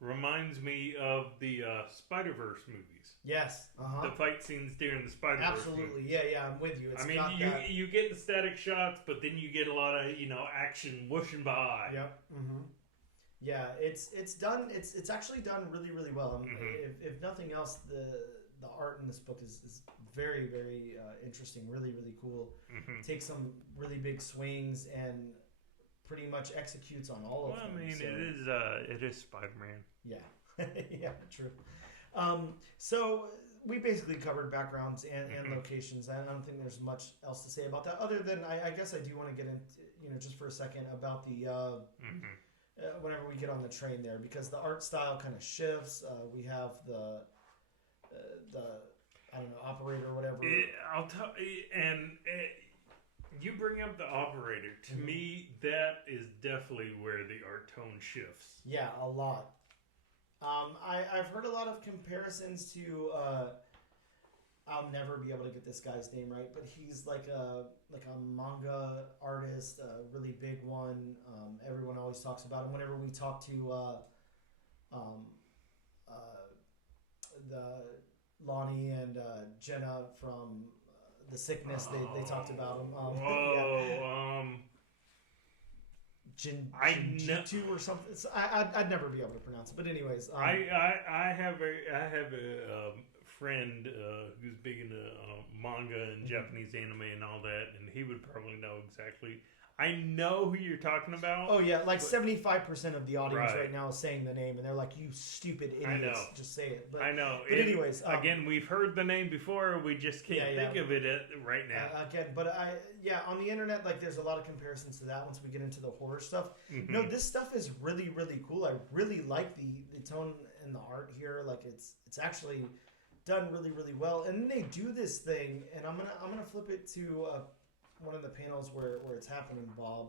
reminds me of the Spider-Verse movies. Yes. The fight scenes during the Spider-Verse Absolutely. movies. Yeah, I'm with you. It's you get the static shots, but then you get a lot of, action whooshing by. Yep. Yeah, it's done. It's actually done really, really well. If nothing else, the art in this book is very, very interesting. Really, really cool. Takes some really big swings and pretty much executes on all of them. Well, I mean, so. it is Spider-Man. Yeah, yeah, true. So we basically covered backgrounds and locations. I don't think there's much else to say about that, other than I guess I do want to get into, just for a second about the whenever we get on the train there, because the art style kind of shifts. We have the I don't know, operator or whatever. I'll tell you bring up the operator. To me, that is definitely where the art tone shifts. Yeah, a lot. I've heard a lot of comparisons to. I'll never be able to get this guy's name right, but he's like a manga artist, a really big one. Everyone always talks about him. Whenever we talk to the Lonnie and Jenna from The Sickness, they talked about him. Jinjitsu or something. I'd never be able to pronounce it, but anyways, I have a friend who's big into manga and Japanese anime and all that, and he would probably know exactly. I know who you're talking about. Oh yeah, 75% of the audience right now is saying the name, and they're like, "You stupid idiots, I know. Just say it." But, I know. But anyways, again, we've heard the name before. We just can't think of it right now. On the internet, there's a lot of comparisons to that. Once we get into the horror stuff, no, this stuff is really, really cool. I really like the tone and the art here. It's actually done really, really well. And then they do this thing, and I'm gonna flip it to one of the panels where it's happening, Bob,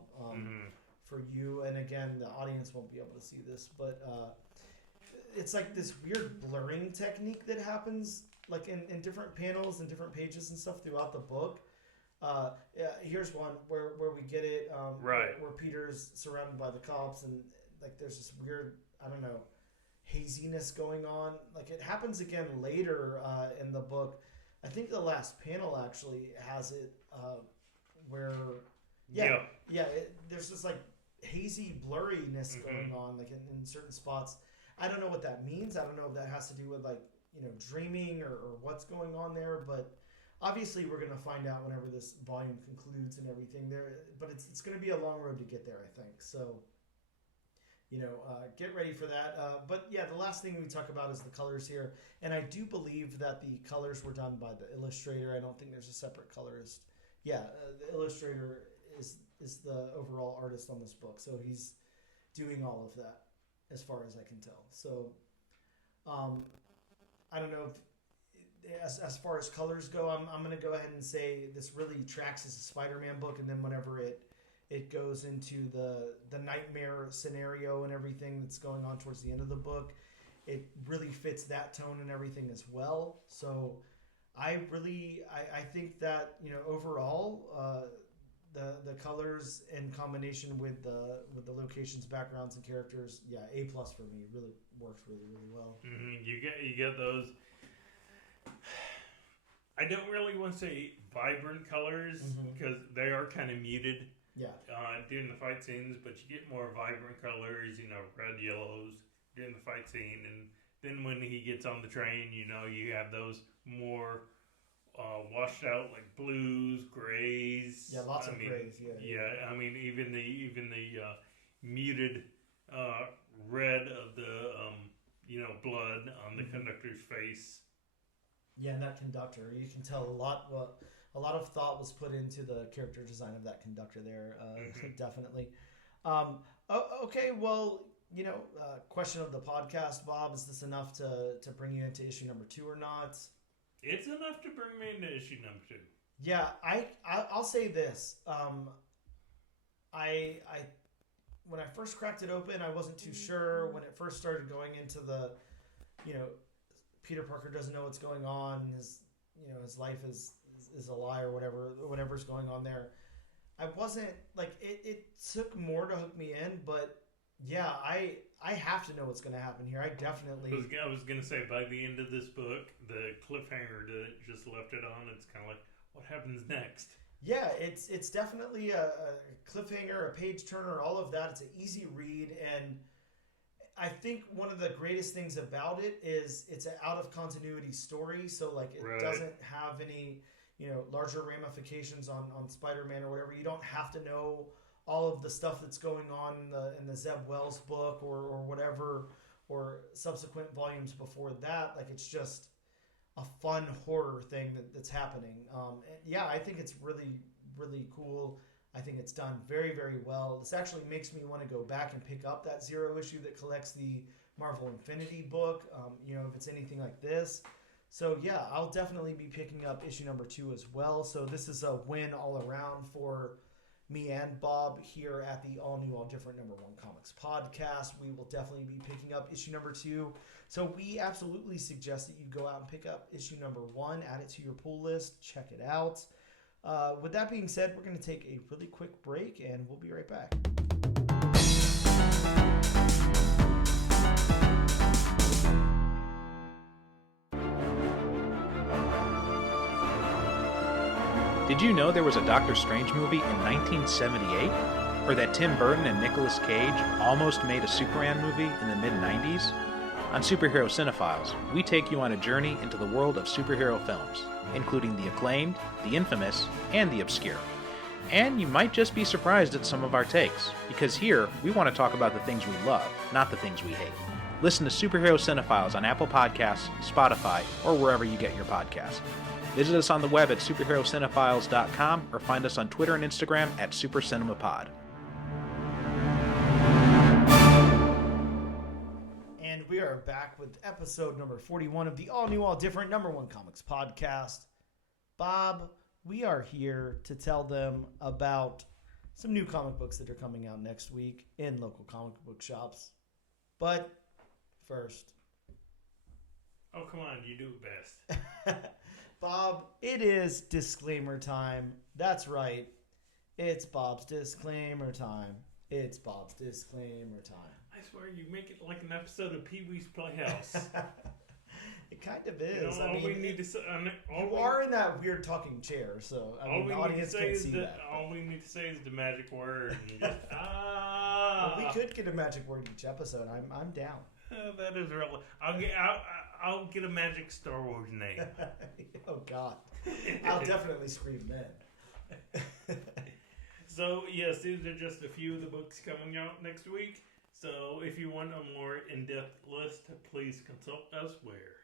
for you. And again, the audience won't be able to see this, but it's like this weird blurring technique that happens in different panels and different pages and stuff throughout the book. Here's one where we get it, where Peter's surrounded by the cops, and there's this weird, I don't know, haziness going on. It happens again later in the book. I think the last panel actually has it where there's this hazy blurriness going on in certain spots. I don't know what that means. I don't know if that has to do with dreaming or what's going on there, but obviously we're going to find out whenever this volume concludes and everything there, but it's going to be a long road to get there, I think. So get ready for that. But yeah, the last thing we talk about is the colors here. And I do believe that the colors were done by the illustrator. I don't think there's a separate colorist. Yeah, the illustrator is the overall artist on this book. So he's doing all of that as far as I can tell. So I don't know if, as far as colors go, I'm going to go ahead and say this really tracks as a Spider-Man book. And then whenever it goes into the nightmare scenario and everything that's going on towards the end of the book, it really fits that tone and everything as well. So I think that overall the colors in combination with the locations, backgrounds, and characters, A+ for me. It really works really, really well. You get those. I don't really want to say vibrant colors because they are kind of muted. Yeah. During the fight scenes, but you get more vibrant colors, red, yellows during the fight scene, and then when he gets on the train, you have those more washed out blues, grays. Yeah, lots of grays. Yeah. I mean, even the muted red of the blood on the conductor's face. Yeah, and that conductor, you can tell a lot of thought was put into the character design of that conductor there, definitely. Okay, well, question of the podcast, Bob, is this enough to bring you into issue number 2 or not? It's enough to bring me into issue number 2. Yeah, I'll say this. I when I first cracked it open, I wasn't too sure when it first started going into the, Peter Parker doesn't know what's going on. His life is a lie or whatever's going on there. I wasn't it took more to hook me in, but yeah, I have to know what's going to happen here. I was going to say, by the end of this book, the cliffhanger that just left it on, it's kind of like, what happens next? Yeah, it's definitely a cliffhanger, a page turner, all of that. It's an easy read, and I think one of the greatest things about it is it's an out of continuity story, so it doesn't have any larger ramifications on Spider-Man or whatever. You don't have to know all of the stuff that's going on in the Zeb Wells book or whatever, or subsequent volumes before that. It's just a fun horror thing that's happening. Yeah, I think it's really, really cool. I think it's done very, very well. This actually makes me want to go back and pick up that Zero issue that collects the Marvel Infinity book, if it's anything like this. So, yeah, I'll definitely be picking up issue number 2 as well. So this is a win all around for me and Bob here at the All New, All Different number 1 Comics podcast. We will definitely be picking up issue number 2. So we absolutely suggest that you go out and pick up issue number 1, add it to your pull list, check it out. With that being said, we're going to take a really quick break, and we'll be right back. Did you know there was a Doctor Strange movie in 1978? Or that Tim Burton and Nicolas Cage almost made a Superman movie in the mid-90s? On Superhero Cinephiles, we take you on a journey into the world of superhero films, including the acclaimed, the infamous, and the obscure. And you might just be surprised at some of our takes, because here we want to talk about the things we love, not the things we hate. Listen to Superhero Cinephiles on Apple Podcasts, Spotify, or wherever you get your podcasts. Visit us on the web at superherocinephiles.com or find us on Twitter and Instagram at SuperCinemaPod. And we are back with episode number 41 of the All New, All Different number 1 Comics podcast. Bob, we are here to tell them about some new comic books that are coming out next week in local comic book shops. But first... Oh, come on, you do it best. Bob, it is disclaimer time. That's right. It's Bob's disclaimer time. It's Bob's disclaimer time. I swear you make it like an episode of Pee-wee's Playhouse. It kind of is. We need to say, you are in that weird talking chair, so the audience can't see that. All we need to say is the magic word. And just, Well, we could get a magic word each episode. I'm down. That is real. I'll get a magic Star Wars name. Oh God, I'll definitely scream then. So yes, these are just a few of the books coming out next week. So if you want a more in-depth list, please consult elsewhere.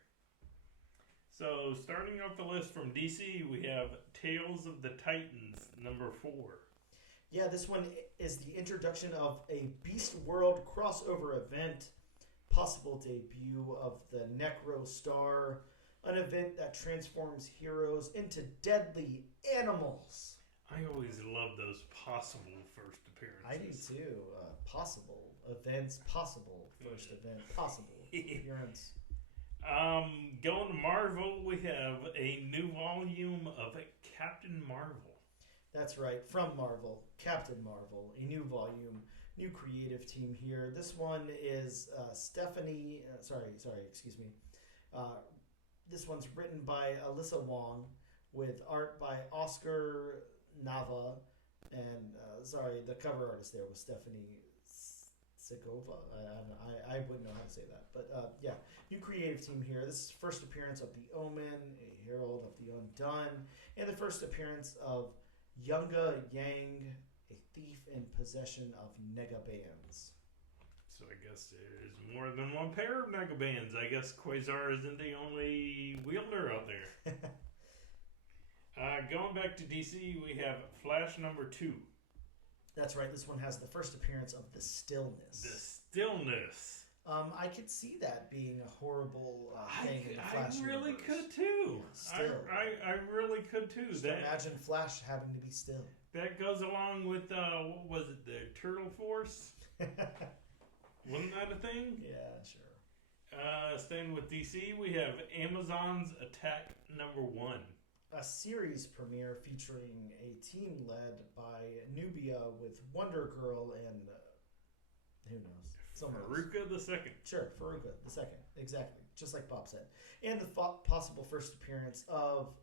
So starting off the list from DC, we have Tales of the Titans, number 4. Yeah, this one is the introduction of a Beast World crossover event. Possible debut of the Necro Star, an event that transforms heroes into deadly animals. I always love those possible first appearances. I do too. Possible events, possible first event, possible appearance. Going to Marvel, we have a new volume of Captain Marvel. That's right, from Marvel, Captain Marvel, a new volume. New creative team here. This one is Stephanie. This one's written by Alyssa Wong with art by Oscar Nava, and the cover artist there was Stephanie Segova. I wouldn't know how to say that, but yeah, new creative team here. This is first appearance of the Omen, a herald of the undone, and the first appearance of Yunga Yang, a thief in possession of negabands. So I guess there's more than one pair of negabands. I guess Quasar isn't the only wielder out there. Going back to DC, we have Flash number 2. That's right. This one has the first appearance of the Stillness. The Stillness. I could see that being a horrible thing in the Flash I really universe. could too. Still. I really could too. Just imagine Flash having to be still. That goes along with, what was it, the Turtle Force? Wasn't that a thing? Yeah, sure. Staying with DC, we have Amazon's Attack number 1. A series premiere featuring a team led by Nubia with Wonder Girl and who knows? Faruka the Second. Sure, Faruka the Second. Exactly. Just like Bob said. And the possible first appearance of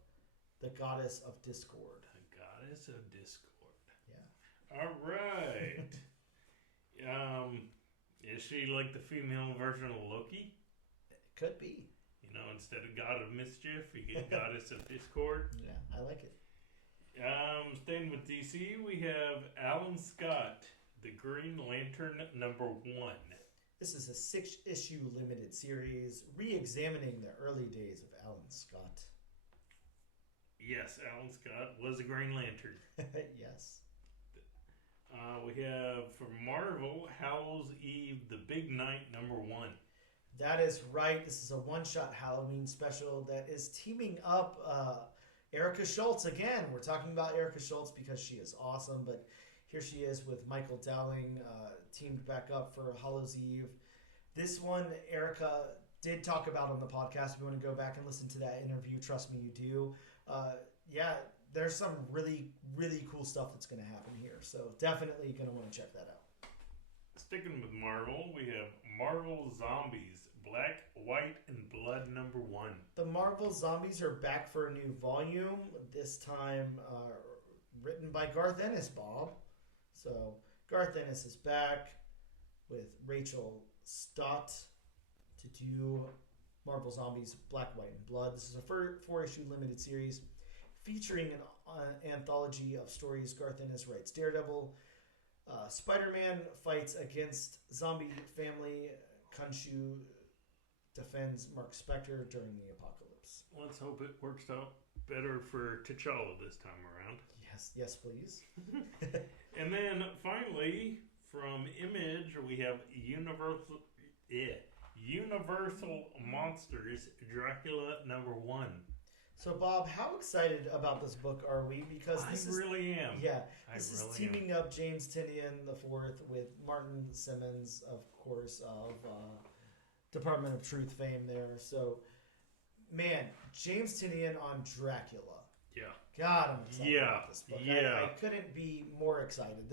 the Goddess of Discord. The Goddess of Discord. Yeah. All right. Is she like the female version of Loki? It could be. You know, instead of God of Mischief, you get Goddess of Discord. Yeah, I like it. Staying with DC, we have Alan Scott, the Green Lantern number 1. This is a 6-issue limited series re-examining the early days of Alan Scott. Yes, Alan Scott was a Green Lantern. Yes. We have from Marvel, Howl's Eve, The Big Night #1. That is right. This is a one-shot Halloween special that is teaming up ERICA SCHULTZ again. We're talking about ERICA SCHULTZ because she is awesome, but here she is with Michael Dowling teamed back up for Hallow's Eve. This one, ERICA did talk about on the podcast. If you want to go back and listen to that interview, trust me, you do. Yeah, there's some really, really cool stuff that's going to happen here. So definitely going to want to check that out. Sticking with Marvel, we have Marvel Zombies, Black, White, and Blood #1. The Marvel Zombies are back for a new volume, this time written by Garth Ennis, Bob. So Garth Ennis is back with Rachel Stott to do Marvel Zombies, Black, White, and Blood. This is a 4-issue limited series featuring an anthology of stories. Garth Ennis writes Daredevil, Spider-Man fights against zombie family, Khonshu defends Mark Spector during the apocalypse. Let's hope it works out better for T'Challa this time around. Yes, please. And then finally, from Image, we have Universal Monsters, Dracula #1. So, Bob, how excited about this book are we? Because this really am. Yeah, this is teaming up James Tynion IV with Martin Simmons, of course, of Department of Truth fame there. So, man, James Tynion on Dracula. Yeah. God, I'm excited about this book. Yeah. I couldn't be more excited.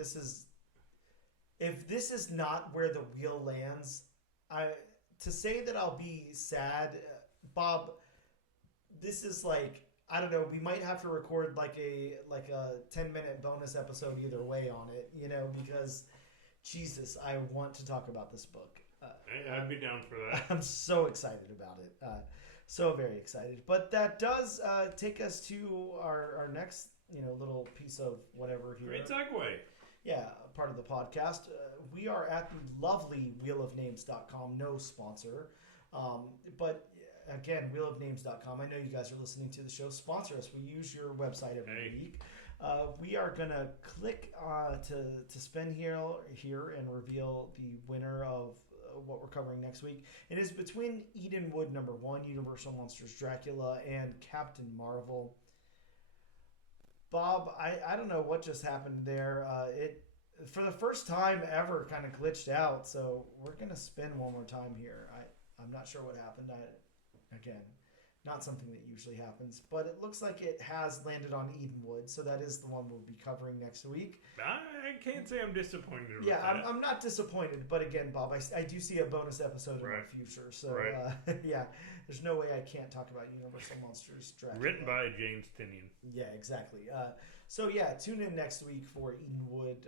If this is not where the wheel lands, to say that I'll be sad, Bob, this is like, I don't know, we might have to record like a 10-minute bonus episode either way on it, because Jesus, I want to talk about this book. I'd be down for that. I'm so excited about it. So very excited. But that does take us to our next, little piece of whatever here. Great segue. Yeah, part of the podcast. We are at the lovely wheelofnames.com, no sponsor. But again, wheelofnames.com. I know you guys are listening to the show. Sponsor us. We use your website every week. We are going to click to spin here and reveal the winner of what we're covering next week. It is between Edenwood #1, Universal Monsters Dracula, and Captain Marvel. Bob, I don't know what just happened there. It for the first time ever kind of glitched out, so we're going to spin one more time here. I'm not sure what happened. Again, not something that usually happens, but it looks like it has landed on Edenwood, so that is the one we'll be covering next week. I can't say I'm disappointed with that. that. I'm not disappointed, but again, Bob, I do see a bonus episode in the future, so yeah, there's no way I can't talk about Universal Monsters Dracula. Written by James Tynion. Yeah, exactly. So yeah, tune in next week for Edenwood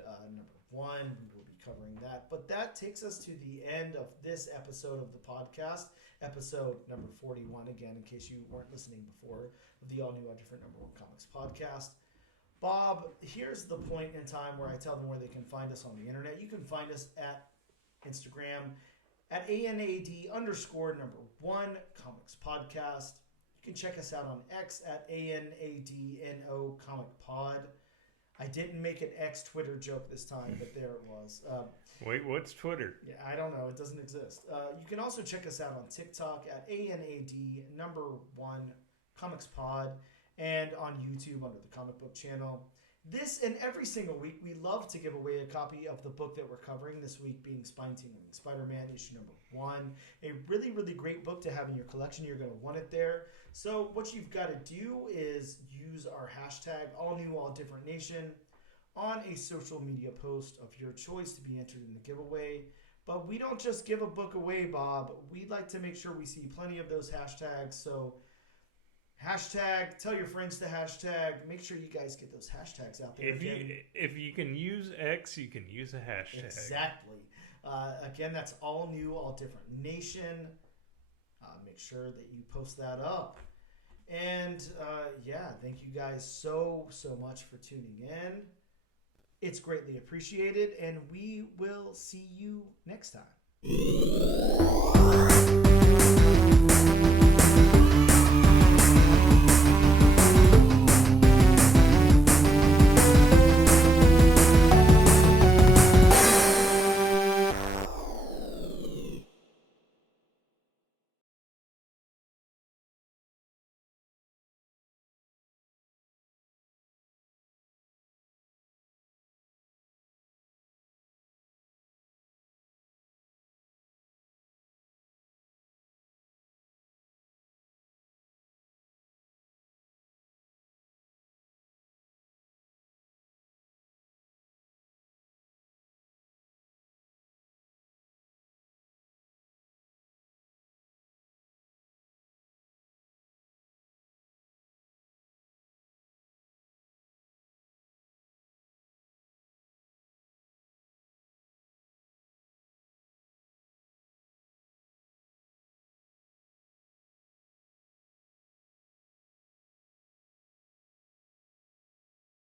#1. We will be covering that. But that takes us to the end of this episode of the podcast, episode number 41, again, in case you weren't listening before, of the all-new Different #1 Comics podcast. Bob, here's the point in time where I tell them where they can find us on the internet. You can find us at Instagram at ANAD_1 Comics Podcast. You can check us out on X at ANADNO Comic Pod. I didn't make an X Twitter joke this time, but there it was. Wait, what's Twitter? Yeah, I don't know. It doesn't exist. You can also check us out on TikTok at ANAD_1 Comics Pod and on YouTube under the Comic Book Channel. This and every single week, we love to give away a copy of the book that we're covering, this week being Tingling Spider-Man, issue #1. A really, really great book to have in your collection. You're going to want it there. So what you've got to do is use our hashtag, AllNewAllDifferentNation, on a social media post of your choice to be entered in the giveaway. But we don't just give a book away, Bob. We'd like to make sure we see plenty of those hashtags. So hashtag, tell your friends to hashtag. Make sure you guys get those hashtags out there. If you can use X, you can use a hashtag. Exactly. Again, that's All New, All Different Nation. Make sure that you post that up. And yeah, thank you guys so much for tuning in. It's greatly appreciated, and we will see you next time.